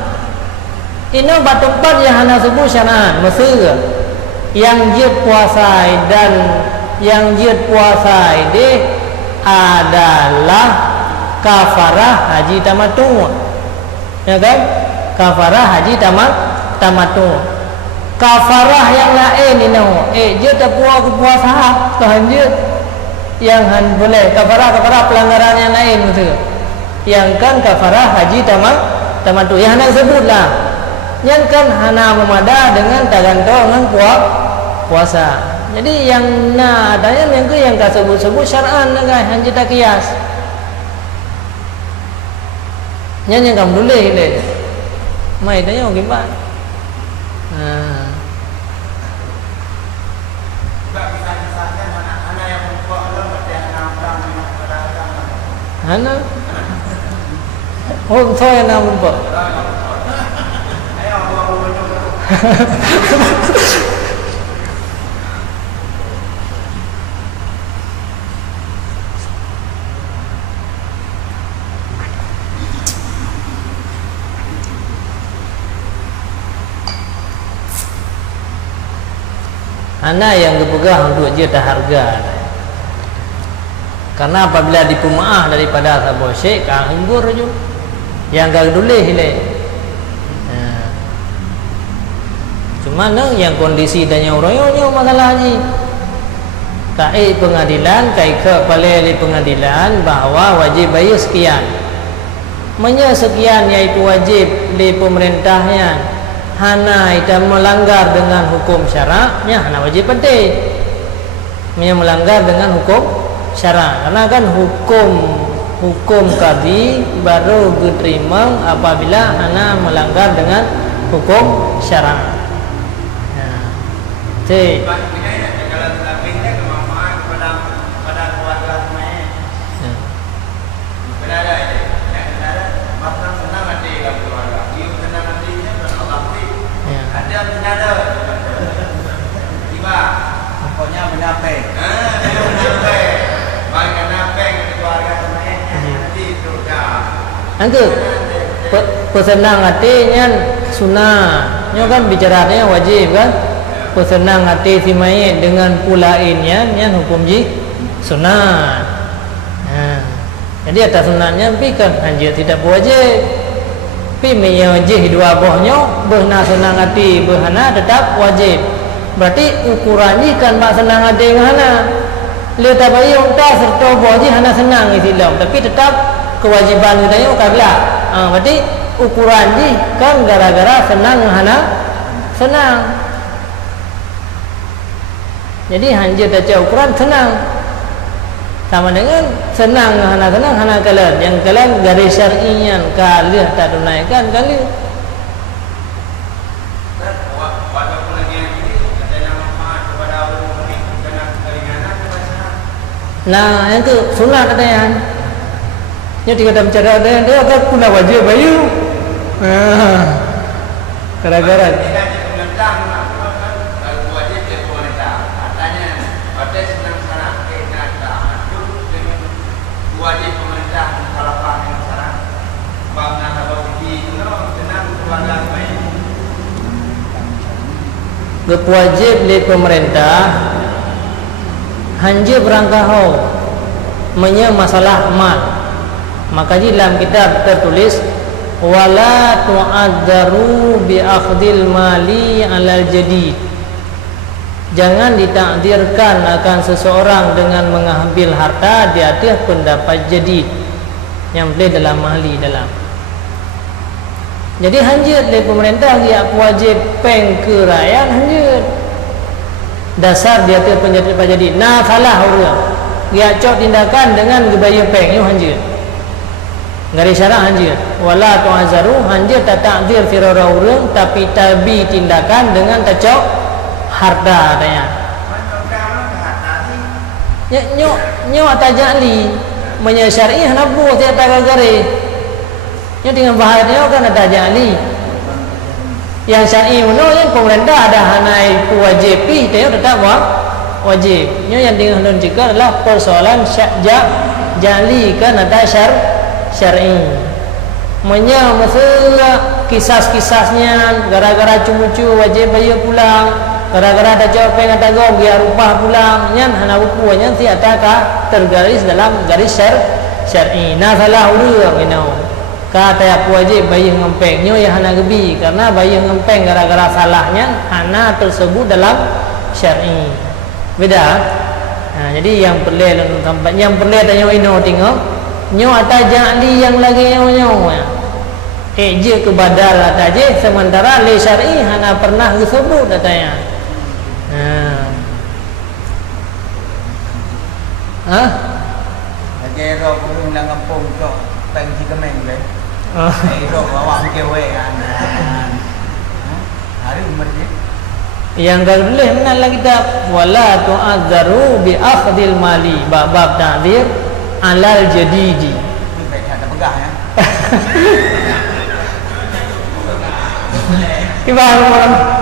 Ini tempat yang hana sebut syar'an Mesir yang dia puasai dan yang dia puasai dia adalah kafarah haji tamattu, ya kan? Kafarah haji tamattu. Kafarah yang lain ini dia tak puasa Tuhan dia yang boleh kafarah pelanggaran yang lain betul. Yang kan kafarah haji tamattu yang hana sebutlah. Yang kan hana memada dengan taganto dengan puasa. Jadi yang adanya yang ke yang sebut syar'an guys, hanya tak kias. Yang kamu boleh le. Mai tanya gimana? Hana oh saya nak lupa. Hana yang dipegang untuk dia tak harga. Karena apabila dipemaah daripada sahabat syekh kang henggur je yang gak dulih le. Cuma yang kondisi dan yang royonya masalah haji. Kai pengadilan, kai ke balai pengadilan bahawa wajib bayar sekian. Menya sekian iaitu wajib di pemerintahnya. Hana itu melanggar dengan hukum syaraknya, hana wajib penting. Menya melanggar dengan hukum syarak, karena kan hukum qadhi baru diterima apabila hana melanggar dengan hukum syarak. Jadi nanti pesenang hatinya sunnah, nya kan bicaranya wajib kan. Pesenang hati si mayit dengan pulainnya nya hukum ji sunnah. Jadi atas sunatnya pikan anjir tidak wajib. Pi meyajih dua bohnya behna senang hati behana tetap wajib. Berarti ukurannya kan bak senang hati ngana. Le tabayung ta serta bohji hana senang isilam tapi tetap kewajiban kita kagla. Berarti ukurannya kan gara-gara senang hana senang. Jadi hanjir baca ukuran senang. Sama dengan senang hana kalian yang kalian garis syar'inya kalian tak tunaikan kalian. Nah yang tu sunat katanya. Yang dikata bicara ada dia akan punah wajib bayu. Gara-gara wajib pemerintah mukhalafah dengan syarat bangna kalau di tenang keluarga baik. Wajib le pemerintah hanya berangkahau menye masalah mal. Maka di dalam kitab tertulis wala tu'adzaru bi akhdil mali 'alal jadid. Jangan ditakdirkan akan seseorang dengan mengambil harta di atas pendapat jadid yang boleh dalam ahli dalam. Jadi hanjut dari pemerintah dia wajib peng ke rakyat hanjut. Dasar di atas pendapat jadid. Nah salah orang. Dia cok tindakan dengan gebaya peng itu hanjut. Garis syarat hanjut. Wala tu'azaru hanjut tak takdir firara orang tapi tabi tindakan dengan tacok harta katanya. Nyo atajali menyesyari hanabu tiada gari. Nyo dengan bahayanya kan atajali. Yang syar'i mano yang pemerintah ada hanai wajib pi dia tetap wajib. Nyo yang dengan don jika adalah persoalan jali kan ada syar'i. Menya masa kisah-kisahnya gara-gara cucu wajib bayar pulang. Gara-gara ada jawab yang ada gom biar upah pulang nyan hana bukunya si ataka tergaris dalam garis syar'i. Nah salah urang inau. Kata yang wajib bayi ngempeng nyo yang hana gebi karena bayi ngempeng gara-gara salahnya hana tersebut dalam syar'i. Beda. Nah, jadi yang perlu tempat yang perlu tanya ino tengok nyo ata jali yang lagi nyo. Je ke badal ataje sementara le syar'i hana pernah disebut katanya. Lagi roh pun lang kampung tu, pengsi kemeng le. Roh bawa kewe kan. Hari umur dia. Yang tak boleh mana kita wala tu'adzaru bi akhdil mali bab ta'dzir alal jadidi. Ini baik ada pegah ya. Gimana?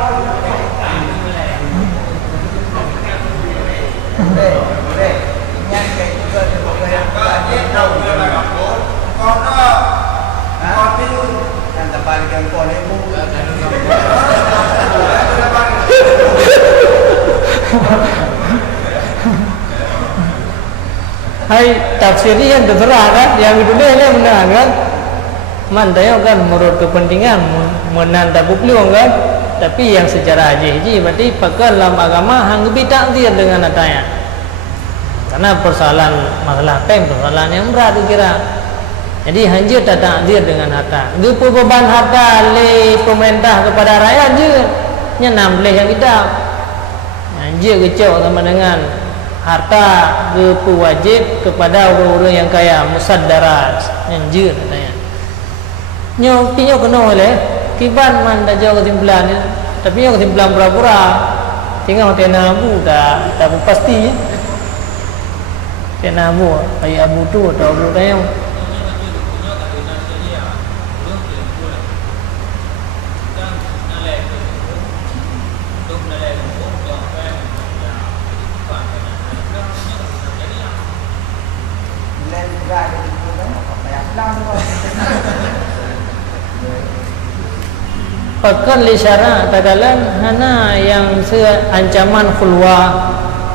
Hai tafsir ini yang terserah kan, yang itu dia benar kan. Mantai kan menurut kepentingan menanda bukliung kan. Tapi yang secara haji berarti pakar dalam agama hang lebih takdir dengan natanya. Karena persoalan masalah peng persoalan yang berat kira. Jadi hanjir tak takdir dengan harta. Gepu beban harta le pemerintah kepada rakyat je. Nya 16 yang kita. Hanjir kecok sama dengan harta gepu wajib kepada orang-orang yang kaya musaddarat. Hanjir katanya. Nyo pinyo kena oleh kiban man dah jauh kesimpulan ni. Tapi yang kesimpulan pura-pura tinggal tena abu tak pasti. Tena abu, ayat abu tu atau abu tayang. Pakan li syarat tagalan hana yang ancaman khulwa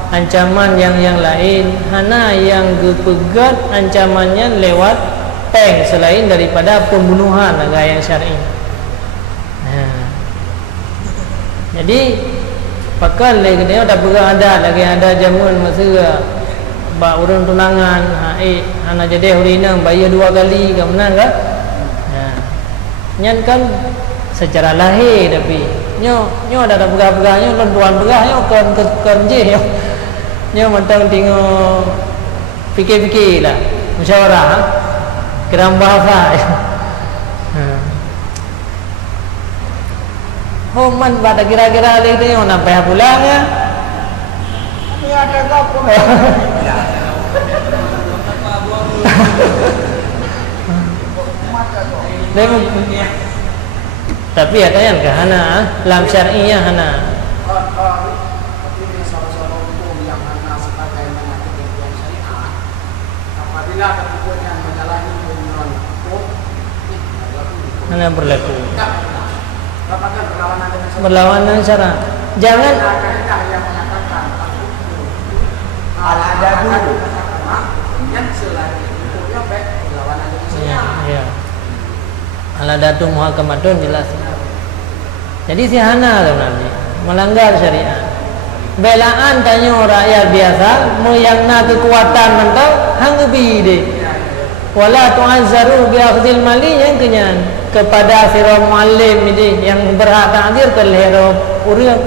ancaman yang lain, hana yang gepegat ancamannya lewat peng selain daripada pembunuhan agak yang syar'i. Jadi pakal lagi dia dah berang ada jamuan masa bak urang tunangan hana jadi urinang bayar 2 kali ke mana ke? Nyan kan secara lahir tapi nyo ada begah-begahnya tuan begahnya kon je nyo mentang tengok fikir-fikir lah musyawarah keram bahasa. Man pada kira-kira dia tu nampai pulang ya. Ni ada apa? Tapi katanya ke hana lam syar'iyah hana. Tapi ini salah-salah hukum yang hana sebagai ketentuan syariat. Apabila ada hukum yang menyalahi perunturan hukum, Hana berlaku. Apakah berlawanan dengan Berlawanan syara. Jangan yang mengatakan al-adadu yang selain hukumnya baik berlawanan dengan syariat. ya. Al-adatu muhakamatun jelas. Jadi si hana sebenarnya melanggar syariat. Belaan tanya rakyat biasa meyangna kekuatan mental hanggebi de. Wala tu'azzaru bi akhdil mali yang kenyan kepada sira muallim ini yang berhak ta'zir ke lehera urang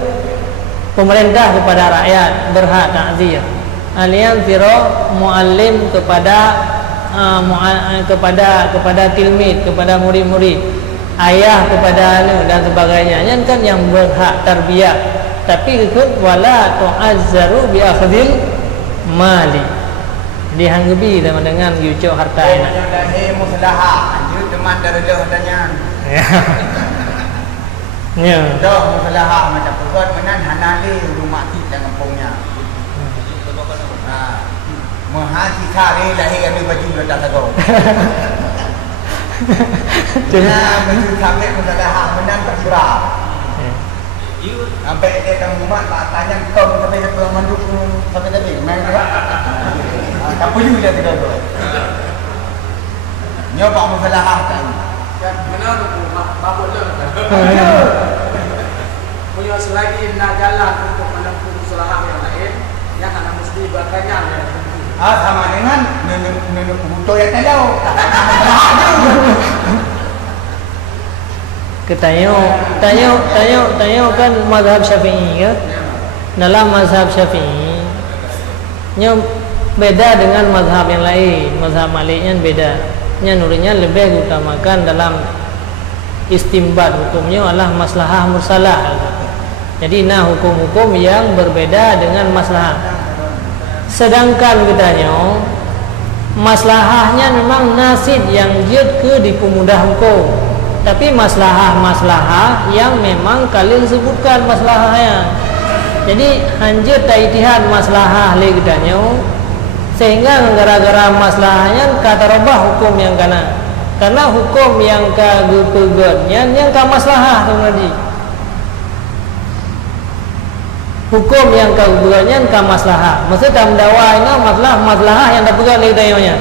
pemerintah kepada rakyat berhak ta'zir. Alian sira muallim kepada kepada tilmid, kepada murid-murid, ayah kepada anu dan sebagainya. Yang kan yang berhak tarbiyah. Tapi ikut wala tu'azzaru bi akhdil mali. Dihanggebi sama dengan yucuk harta enak. Lahir muslah, anjur teman darah tanya. Ya. Dah muslah macam perbuat menan hanali rumah kita kampungnya. Mahati kari lahir ambil baju letak sago. Nah, baju sampai muslah menan terkira. Sampai dia rumah tanya kau sampai dia manduk sampai tadi main ke? Tak perlu dia tidak tu. Nyoba masalah kan. Dan benar bapak le. Punya selagi nak jalan untuk menempuh masalah yang lain, yang hanya mesti bertanya. Sama dengan nenek buto yang tahu. Tanya kan mazhab Syafi'i ke? Dalam mazhab Syafi'i nya beda dengan mazhab yang lain. Mazhab Maliknya beda. Nya nurnya lebih diutamakan dalam istimbat hukumnya adalah maslahah mursalah. Jadi hukum-hukum yang berbeda dengan maslahah. Sedangkan katanya maslahahnya memang nasid yang jid ke di pemudah hukum. Tapi maslahah yang memang kalian sebutkan maslahahnya. Jadi hanjir taitihad maslahah le katanya. Sehingga gara-gara maslahahnya kata robah hukum yang kana. Karena hukum yang kagepegatnya yang ka maslahah tadi. Hukum yang kagepegatnya ka maslahah. Maksud dalam dakwah ini maslahah yang dapat le katanya.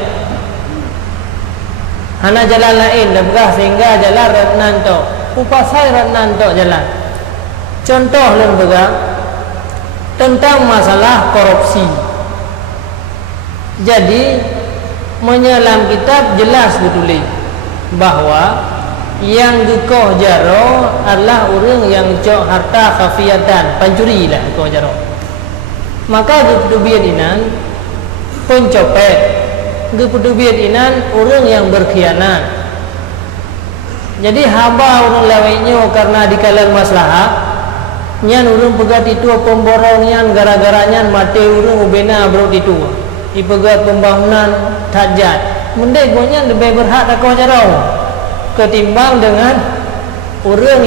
Hana jalan lain dah begah sehingga jalan ratnan tu. Upasai ratnan tu jalan. Contoh lain begah tentang masalah korupsi. Jadi menyelam kitab jelas ditulis bahawa yang dikoh jaro adalah orang yang cok harta khafiyatan, pancuri lah dikoh jaro. Maka gepedubiat inan pencopet, gepedubiat inan orang yang berkhianat. Jadi haba orang lawainya karena dikalan maslahah nyan orang pegat itu pemborongnya gara-garanya mati orang ubena bro itu. Ipegat pembangunan tajat. Mendek gonya lebih berhak takoh jarau ketimbang dengan orang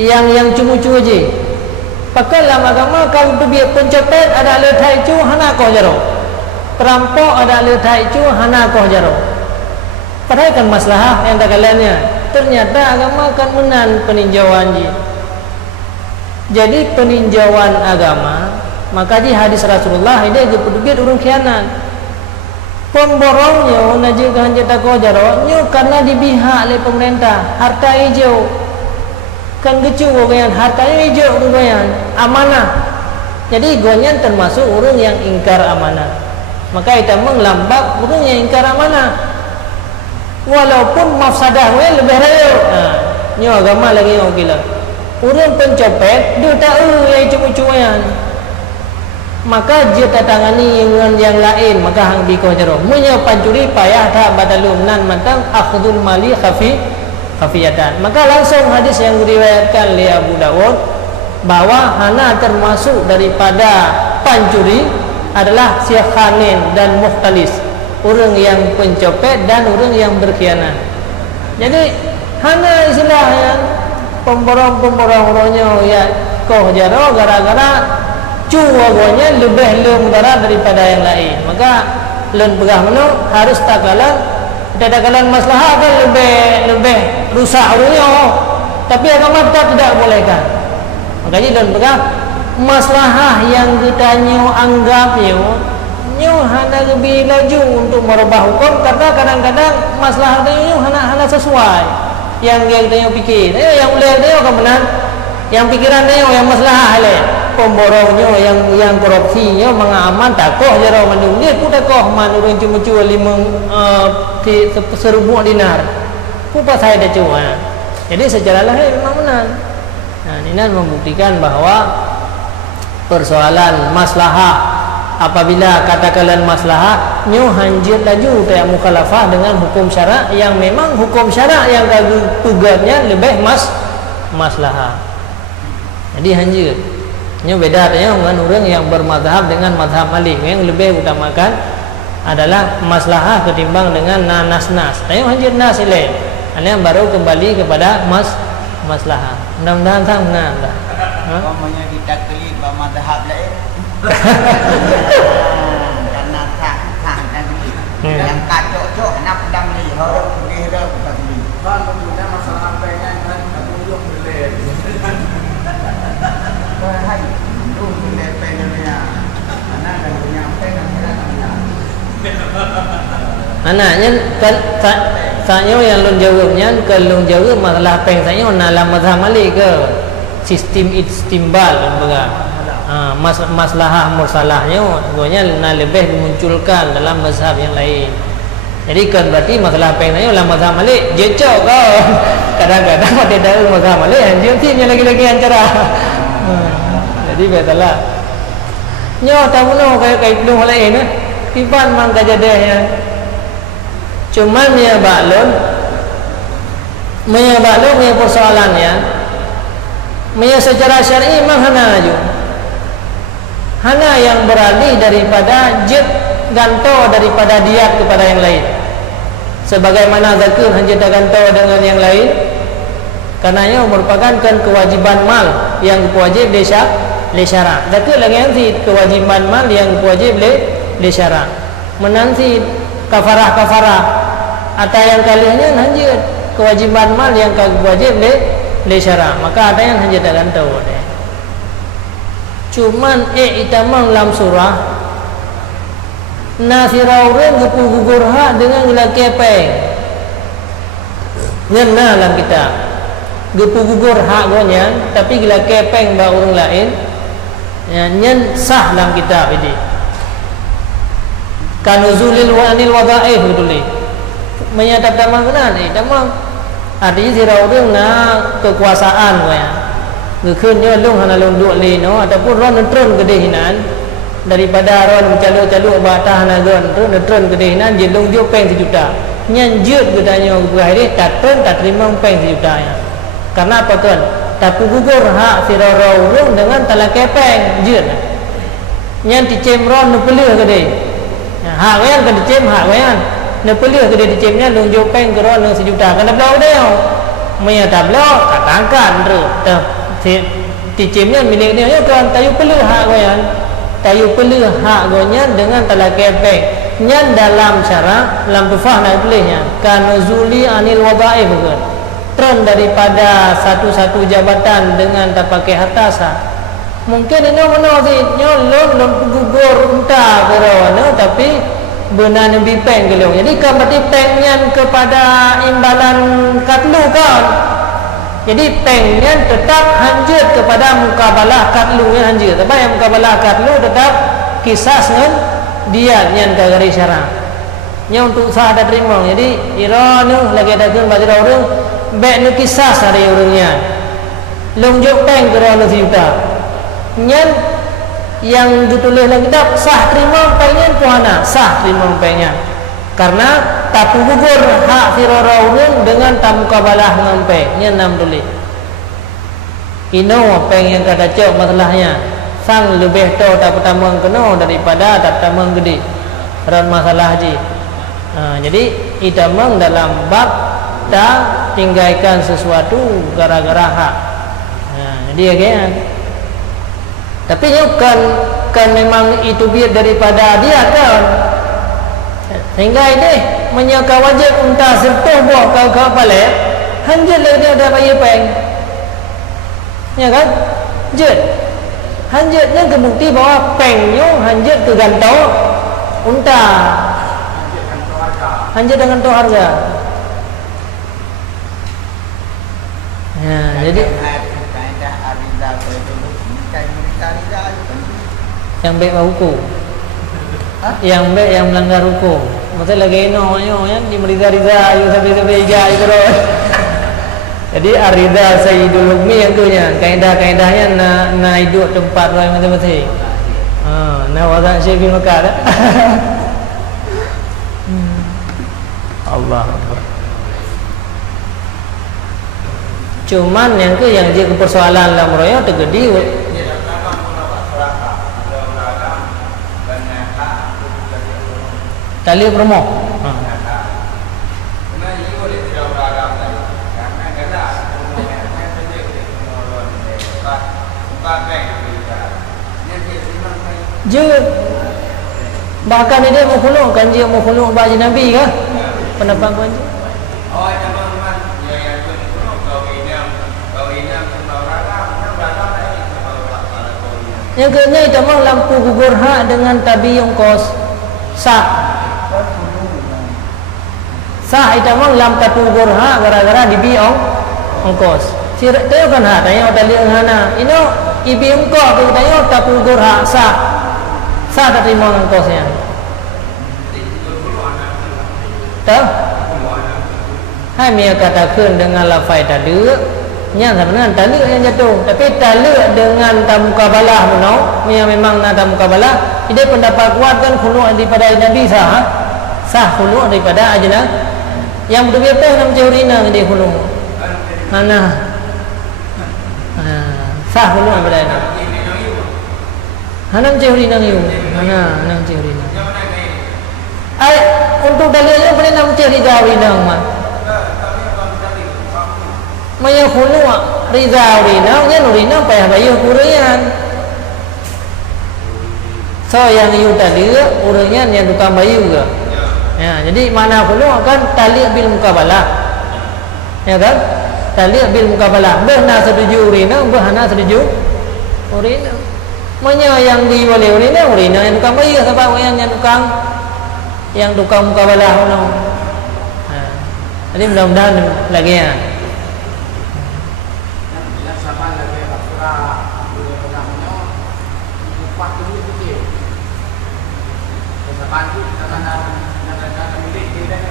yang cumu-cumu je. Pakai dalam agama kalau biar pencopet ada letai cu hana koh jarau. Perampok ada letai cu hana koh jarau. Padahal kan maslahah yang tak kaliannya. Ternyata agama kan menan peninjauan je. Jadi peninjauan agama Maka di hadis Rasulullah ini gedugit urang khianat. Pemborongnya naja hanja tako jaronya karena dibihak oleh pemerintah, harta hijau. Kan gecu goyan hartanya hijau goyan, amanah. Jadi goyan termasuk orang yang ingkar amanah. Maka itu menglambak orang yang ingkar amanah. Walaupun mafsadah lebih raya. Nyo agama lagi orang gila. Orang pencopet dia tahu yang cuma-cuman. Maka dia tangani dengan yang lain, maka hang biko jero. Munyo pancuri payah tak batalum nan mantang akhdul mali khafiyatan. Maka langsung hadis yang diriwayatkan oleh Abu Dawud bahwa hana termasuk daripada pancuri adalah syekhanin dan mukhtalis, orang yang pencopet dan orang yang berkhianat. Jadi hana istilahnya pemborong-pemborong orangnya ya koh jaro gara-gara cuagonya lebih lembara daripada yang lain. Maka len pegah menu harus takalan masalah kan lebih rusak orangnya, tapi agama tetap tidak bolehkan. Makanya len pegah masalah yang kita anggap nyo hana lebih laju untuk merubah hukum, karena kadang-kadang masalah itu hana sesuai yang kita pikir. Yang boleh dia kan benar, yang pikiran dia yang masalah le. Pemborongnya yang korupsinya mengaman takoh jaro mandung dia pun takoh man orang cuma jual 1,000 dinar pun pas saya dah cuma. Jadi secara lahir memang benar. Nah ini membuktikan bahwa persoalan maslahah, apabila katakanlah maslahah nyo hanjir laju kayak mukhalafah dengan hukum syarak yang memang hukum syarak yang tugasnya lebih maslahah. Jadi hanjir ini beda dengan orang yang bermazhab dengan mazhab Malik yang lebih utamakan adalah maslahah ketimbang dengan nas-nas. Tapi hanya nas lain. Ini baru kembali kepada maslahah. Mudah-mudahan sang benar dah. Namanya kita klik mazhab lain. Karena tak yang kacok-cok nak pedang ni orang pergi dah pedang ni. Kan kemudian masalah apa yang kan tunjuk boleh. Hai, tu boleh pennya. Anak dah punya pengen anaknya kan saya yang lun jawabnya ke lun jawab masalah peng saya dalam mazhab Malik ke sistem istimbal maslahah mursalahnya gonya lebih dimunculkan dalam mazhab yang lain. Jadi kan berarti masalah peng saya dalam mazhab Malik jecok kau. Kadang-kadang ada dalam mazhab Malik anjir timnya lagi-lagi antara. Jadi betul nyo tahu no kayak belum lain tiban mang kajadehnya cuman ya baklun punya persoalannya secara syar'i memang hana yang beralih daripada jid ganto daripada diat kepada yang lain, sebagaimana zakir hanya ganto dengan yang lain, karenanya merupakan kewajiban mal yang wajib le syarak. Zakir lagi nanti kewajiban mal yang wajib le syarak. Menanti kafarah atau yang kaliannya hanya kewajiban mal yang wajib le syarak. Maka ada yang hanya tak tahu deh. Cuman itamang dalam surah nasiraureng gugur hak dengan gula kepeng. Ngena dalam kita gugur hak gonya tapi gila kepeng ba orang lain ya nyen sah dalam kitab ini kanuzulil wanil wada'ih betul menyatakan makna ni tamam artinya sira orang nak kekuasaan gonya gekeunnya lung hana lung duk li no ataupun ron neutron gede hinan daripada ron mencaluk-caluk batah nagon tu neutron gede hinan je lung jo peng 1 juta nyen jeut gedanya akhirnya tak terima peng 1 juta ya. Karena apa kan? Tapi gugur hak sirara urung dengan tala kepeng jeut. Nyan dicem ron nepeleuh gede. Hak wean kan dicem hak wean. Nepeleuh gede dicemnya lung jo peng ke ron 1 juta. Kan blau deu. Maya tablau katangkan ru. Dicemnya milik dia kan tayu peleuh hak wean. Tayu peleuh hak gonya dengan tala kepeng. Nyan dalam syara dalam tufah nak bolehnya kanuzuli anil wada'ih bukan. Tren daripada satu-satu jabatan dengan tak pakai harta sah. Mungkin ini mana sih nyolong gugur unta kerana tapi benar nabi peng kalau. Jadi kan berarti pengnya kepada imbalan katlu kan. Jadi pengnya tetap hanjut kepada mukabalah katlu yang hanjut. Tapi yang mukabalah katlu tetap kisah dengan dia yang kagari syarah. Nya untuk sah ada terima. Jadi ira ni lagi ada kun baca orang baik nu kisah dari orangnya. Longjok peng kerana juta. Nya yang ditulis dalam kitab sah terima pengnya puana sah terima pengnya. Karena tapu gugur hak firara orang dengan tamukabalah ngampe nya nam tulis. Ino peng yang kada cok masalahnya. Sang lebih tahu tak pertama kena daripada tak pertama gede. Ran masalah haji. Jadi itamang dalam bab tak tinggalkan sesuatu gara-gara hak. Jadi kan. Tapi kan memang itu biar daripada dia kan. Sehingga ini menyangka wajib unta serta buah kau balik. Hanjut lagi dia ada bayar peng. Ya kan? Hanjut. Hanjutnya kebukti bahawa pengnya hanjut ke gantau unta. Hanjut dengan tu harga. Ya, jadi yang baik hukum. Yang baik yang melanggar hukum. Maksud lagi no yang di meriza-riza ayo sampai iga itu terus. Jadi arida sayyidul hukmi yang tu nya. Kaedah-kaedahnya na hidup tempat orang masing-masing. Nah wazan Syekh bin Mekah dah. Allah Akbar. Cuman yang tu yang dia persoalan dalam roya tergedi tali promo. Je bahkan dia mau khuluk kan dia mau khuluk baju Nabi ke? Pendapat kau je? Oh, teman-teman, yang khuluk yang kena itu mah lampu gugur hak dengan tabi yang kos sah. Sah itu mah lampu gugur hak gara-gara dibi ongkos. Sirat tu kan hak tanya otak liang hana. Ino ibi ongkos tu tanya tapu gugur hak sah. Sah tak terima ongkosnya. Tahu? Hai mia katakan dengan lafai tadi nya sebenarnya taluk yang jatuh, tapi taluk dengan tamukabalah menau mia memang nak tamukabalah dia pendapat kuat kan khulu daripada Nabi sah khulu daripada ajna yang berbeza dengan teorina dia khulu mana sah khulu daripada hanam teorina yu hanam teorina ai untuk dalilnya boleh nam teorina winang mah maya khulu rizal rina nya nurina payah bayar kurian so yang yu tadi urangnya yang tukang bayu ke ya jadi mana khulu akan tali bil mukabalah ya kan tali bil mukabalah behna setuju urina behna setuju urina manya yang di boleh urina yang tukang bayu sebab yang tukang mukabalah ono jadi mudah-mudahan lagi ya.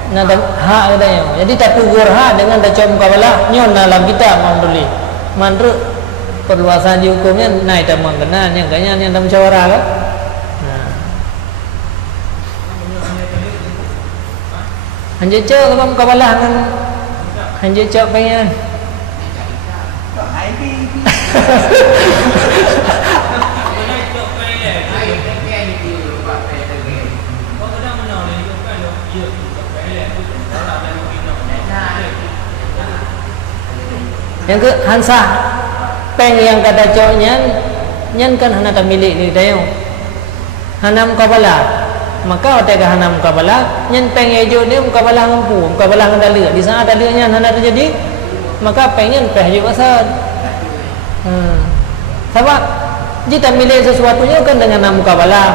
Nada hak katanya. Jadi tak tugur hak dengan tak cuma mukabalah nyon dalam kita mau beli. Manru perluasan di hukumnya naik tak mengenal yang kayaknya yang tak musyawarah kan. Hanya cak kalau mukabalah kan hanya cak pengen. Yang ke hansah peng yang kata coknya nyan kan hana tak milik ni tayo hanam mukabalah maka otak hanam mukabalah nyan peng ejo ni mukabalah mampu mukabalah dalil di sana dalilnya hana terjadi maka pengen peh je pasal sebab Jika milik sesuatunya kan dengan nama mukabalah.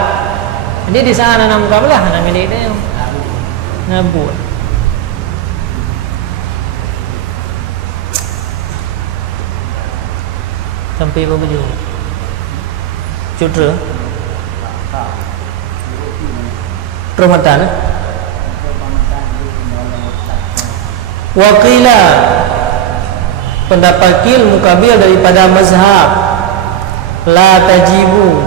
Jadi di sana nama mukabalah hana milik dia. Nabut. Sampai berapa jauh? Cudra. Permatan. Wakila pendapat kil mukabil daripada mazhab la tajibu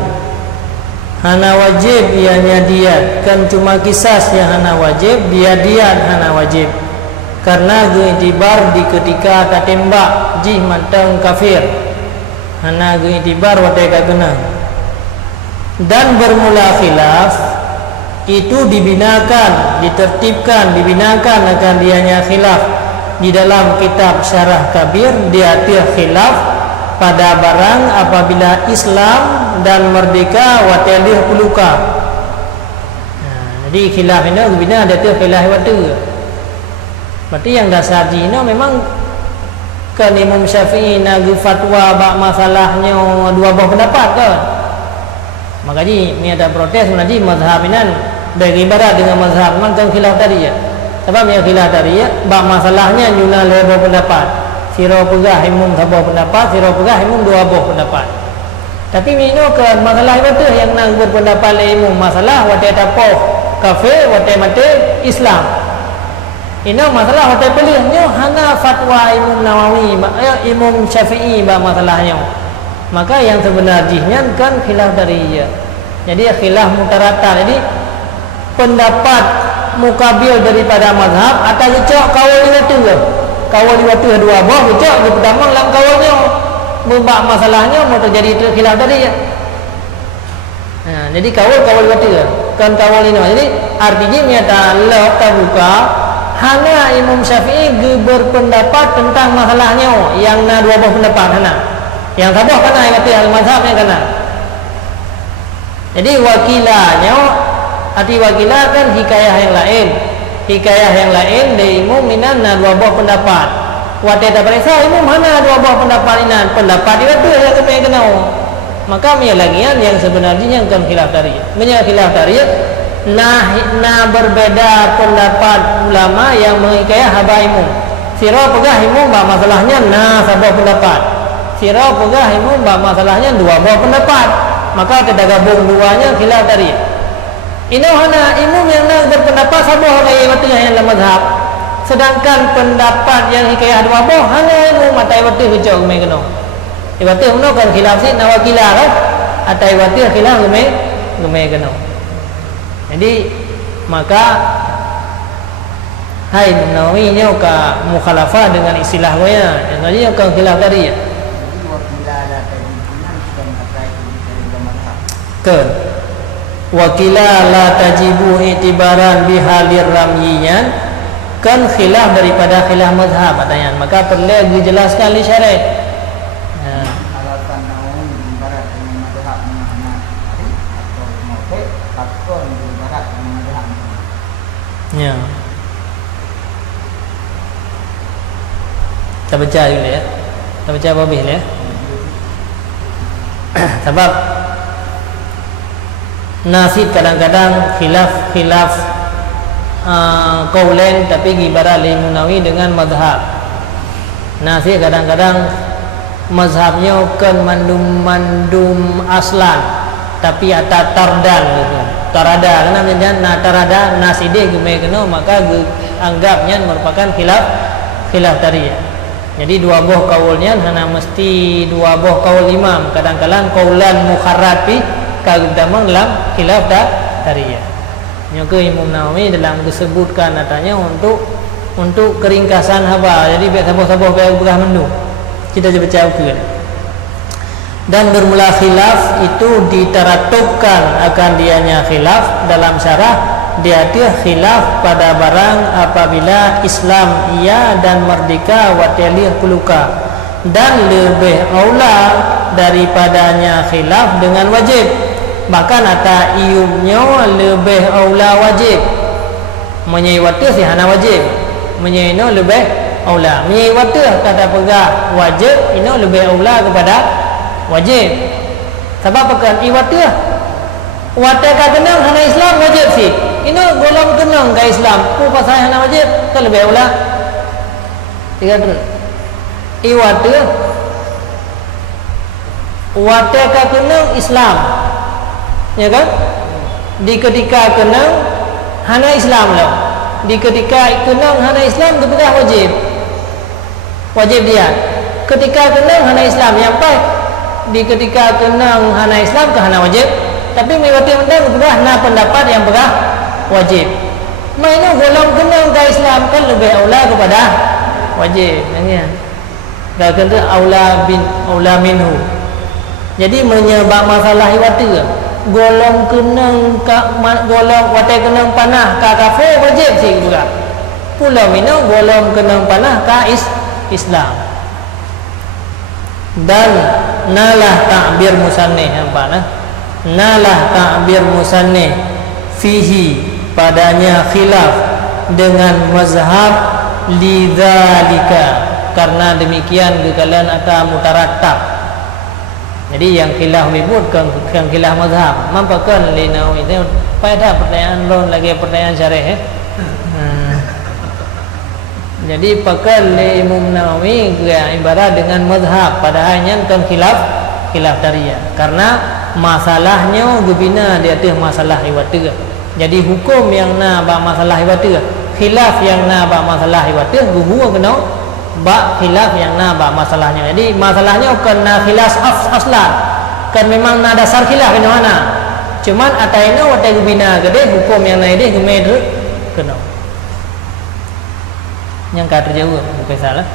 hana wajib ianya diat kan cuma kisas yang hana wajib dia diat hana wajib karena geitibar di ketika tatembak jih mantang kafir hana geitibar wateka kena dan bermula khilaf itu dibinakan, ditertibkan, dibinakan akan dianya khilaf di dalam kitab Syarah Kabir. Dia khilaf pada barang apabila Islam dan merdeka wa talih puluka. Jadi khilaf ini dibina ada khilaf waktu. Berarti yang dasar jino memang kan Imam Syafi'i nagu fatwa bab masalahnya dua buah pendapat kan. Makanya ni ada protes menjadi mazhab inan dari ibarat dengan mazhab mantan khilaf tadi ya. Sebab yang khilaf tadi ya, bab masalahnya nyuna lebo pendapat. Sira pegah imum sabo pendapat, sira pegah imum dua buah pendapat. Tapi mino ke masalah itu yang nang berpendapat le imum masalah wate tapoh kafir wate mate Islam. Ino masalah wate pelihnya hana fatwa Imam Nawawi, Imam Syafi'i bab masalahnya. Maka yang sebenarnya kan khilaf dari ya. Jadi khilaf mutarata. Jadi pendapat mukabil daripada mazhab atau cocok kawal itu ke kawal itu dua buah cocok di pertama dalam kawalnya membak masalahnya mau terjadi khilaf tadi ya. Nah, jadi kawal itu kan kawal ini. Jadi artinya nyata Allah terbuka hanya Imam Syafi'i berpendapat tentang masalahnya yang na dua buah pendapat hana yang sabah kana yang kata mazhabnya kana. Jadi wakilanya arti wakilah kan hikayah yang lain. Hikayah yang lain dari imum minan dua buah pendapat. Wate tak periksa imum mana dua buah pendapat inan. Pendapat dia tu yang kami kenal. Maka punya lagian yang sebenarnya yang kan khilaf dari. Punya khilaf dari nah berbeda pendapat ulama yang menghikayah haba imum. Sira pegah imum bah masalahnya nah sabah pendapat. Sira pegah imum bah masalahnya dua buah pendapat. Maka tidak gabung duanya khilaf dari. Ini hana imum yang nak berpendapat sabah gaya betul yang dalam mazhab. Sedangkan pendapat yang hikayah dua buah hana imum matai betul hujung me kena. Betul uno kan khilaf si nawakila lah. Atai betul khilaf me kena. Jadi maka hai Nawawi nya ka mukhalafah dengan istilah goya. Yang tadi kan khilaf tadi ya. Ke wakila la tajibu itibaran bihalir ramyiyan kan khilaf daripada khilaf mazhab katanya. Maka perlu dijelaskan li syarah. Alasan Nawawi ibarat dengan mazhab mana atau motif takon ibarat dengan mazhab. Ya. Kita baca dulu ya. Kita baca habis ya. Sebab nasib kadang-kadang khilaf kaulen tapi ibarat Imam Nawawi dengan mazhab. Nasib kadang-kadang mazhabnya kan mandum aslan tapi ada tardan gitu. Tarada karena menjadi tarada naside gume kena maka anggapnya merupakan khilaf tadi ya. Jadi dua buah kaulnya hanya mesti dua buah kaul imam. Kadang-kadang kaulan mukharrafi kagudamang dalam khilaf tariyah. Yang ke Imam Nawawi dalam disebutkan katanya untuk keringkasan haba. Jadi biar sabah-sabah biar berah mendung. Kita coba baca dan bermula khilaf itu diteratupkan akan dianya khilaf dalam syarah dia khilaf pada barang apabila Islam ia dan merdeka wa talih puluka dan lebih aula daripadanya khilaf dengan wajib. Bahkan ata iumnya lebih aula wajib. Menyai watu si hana wajib. Menyai no lebih aula. Menyai watu kata pegah wajib, ini lebih aula kepada wajib. Sebab pekan iwata wata ka kenang hana Islam wajib sih. Ini golong kenang ke Islam. Ku pasal hana wajib kan lebih aula. Tiga tu. Iwata wata ka kenang Islam. Ya kan? Di ketika kenang hana Islam lah. Di ketika kenang hana Islam tu betul wajib. Wajib dia. Ketika kenang hana Islam yang baik. Di ketika kenang hana Islam ke hana wajib. Tapi mewati undang betul hana pendapat yang berah wajib. Mainnya golong kenang ke Islam kan lebih aula kepada wajib. Ini. Dah kata aula minhu. Jadi menyebab masalah iwata. Golong kenang golong watai kenang panah ka kafir wajib sih juga. Pulau minum golong kenang panah ka Islam. Dan nalah ta'bir musannif apa nah? Nalah ta'bir musannif fihi padanya khilaf dengan mazhab lidzalika karena demikian kekalian akan mutarattab. Jadi yang khilaf menyebut yang khilaf mazhab. Mampakan li Nawawi itu pada pertanyaan lon lagi pertanyaan syarih Jadi pakal li Imam Nawawi ibarat dengan mazhab padahalnya kan khilaf dariyah. Karena masalahnya berbina di atas masalah iwata. Jadi hukum yang na ba masalah iwata, khilaf yang na ba masalah iwata gua kena ba khilaf yang na ba masalahnya. Jadi masalahnya kena khilaf aslan. Kan memang na dasar khilaf di mana. Cuman ataina wata gubina gede hukum yang na ide gemed kena. Yang kata jauh bukan salah.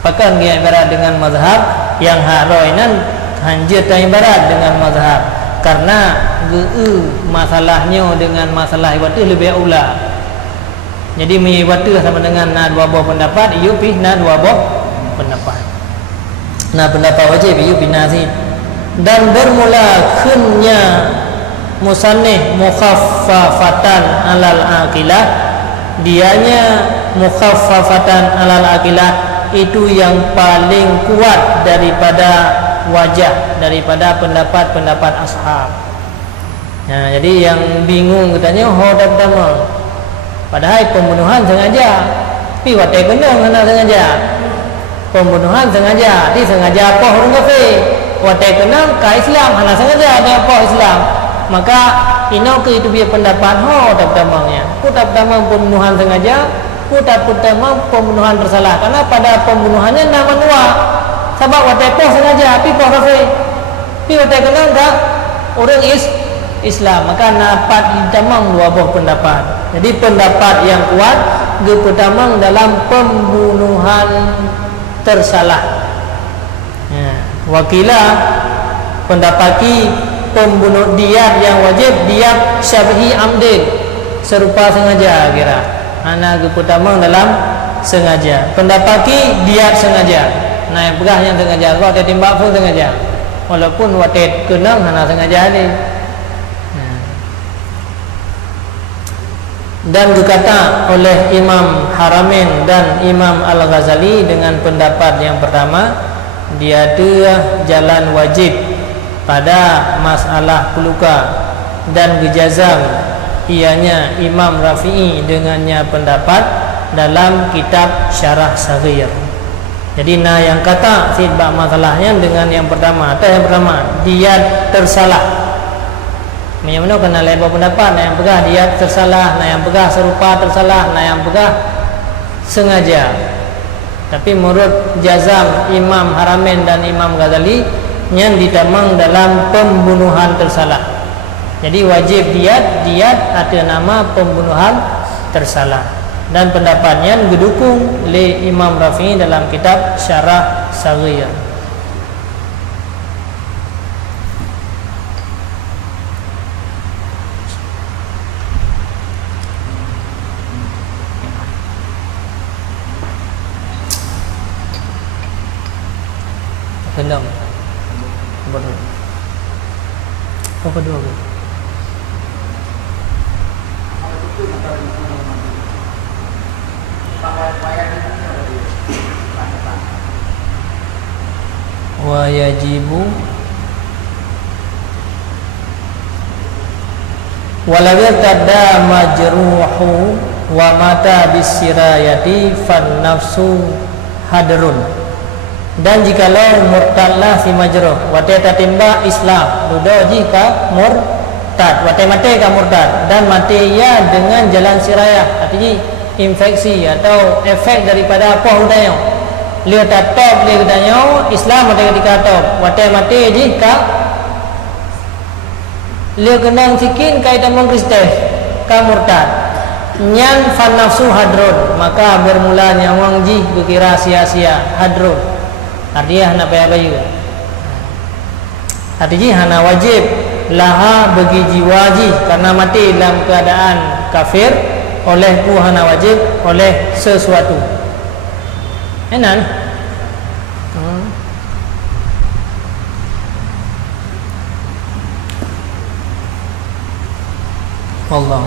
Pakan dia ibarat dengan mazhab yang haroinan hanjir ibarat dengan mazhab. Karena masalahnya dengan masalah iwata lebih aula. Jadi iwata sama dengan na dua buah pendapat, iu pi na dua buah pendapat. Na pendapat wajib iu pi na si. Dan bermula khunnya musannif mukhaffafatan alal aqilah. Dianya mukhaffafatan alal aqilah itu yang paling kuat daripada wajah, daripada pendapat-pendapat ashab. Nah, jadi yang bingung katanya hodap damang. Padahal pembunuhan sengaja. Pi watai kenang hana sengaja. Pembunuhan sengaja, disengaja apa orang kafir. Watai kenang ka Islam hana sengaja dia apa Islam. Maka ino ke itu dia pendapat hodap damangnya. Putab damang pembunuhan sengaja, putab damang pembunuhan bersalah. Karena pada pembunuhannya nama nuwa. Sebab watai poh sengaja, pi poh kafir. Pi watai kenang ka orang Islam, maka dapat damang dua buah pendapat. Jadi pendapat yang kuat gepetamang dalam pembunuhan tersalah. Wakilah pendapati pembunuh diat yang wajib diat syabhi amdin serupa sengaja kira. Ana gepetamang dalam sengaja. Pendapati diat sengaja. Nah yang pegah yang sengaja, watai timbak pun sengaja. Walaupun watai kenang hana sengaja ni. Dan dikata oleh Imam Haramain dan Imam Al-Ghazali dengan pendapat yang pertama, dia ada jalan wajib pada masalah peluka dan gejazam. Ianya Imam Rafi'i dengannya pendapat dalam kitab Syarah Saghir. Jadi yang kata sibak masalahnya dengan yang pertama. Atau yang pertama, dia tersalah. Mana kena lebar pendapat, nah yang pegah dia tersalah, nah yang pegah serupa tersalah, nah yang pegah sengaja. Tapi menurut jazam Imam Haramain dan Imam Ghazali yang ditamang dalam pembunuhan tersalah. Jadi wajib diat ada nama pembunuhan tersalah. Dan pendapatnya didukung oleh Imam Rafi'i dalam kitab Syarah Saghir. Kendam. Apa dua ke? Wa yajibu Walaga tada majruhu wa mata bisirayati fan nafsu hadrun. Dan jikalau murtadlah si majruh wate tatimba Islam dudo jika murtad wate mate ka murtad dan mati ia dengan jalan sirayah artinya infeksi atau efek daripada apa hudayang dia tatap dia katanya Islam ada ketika tatap wate mati jika dia kenang sikin kaitan Kristen ka murtad nyan fan nafsu hadrun maka bermula nyawang ji berkira sia-sia hadrun artinya hana payah-payu artinya hana wajib laha bagi jiwa ji karena mati dalam keadaan kafir oleh ku hana wajib oleh sesuatu enan Allah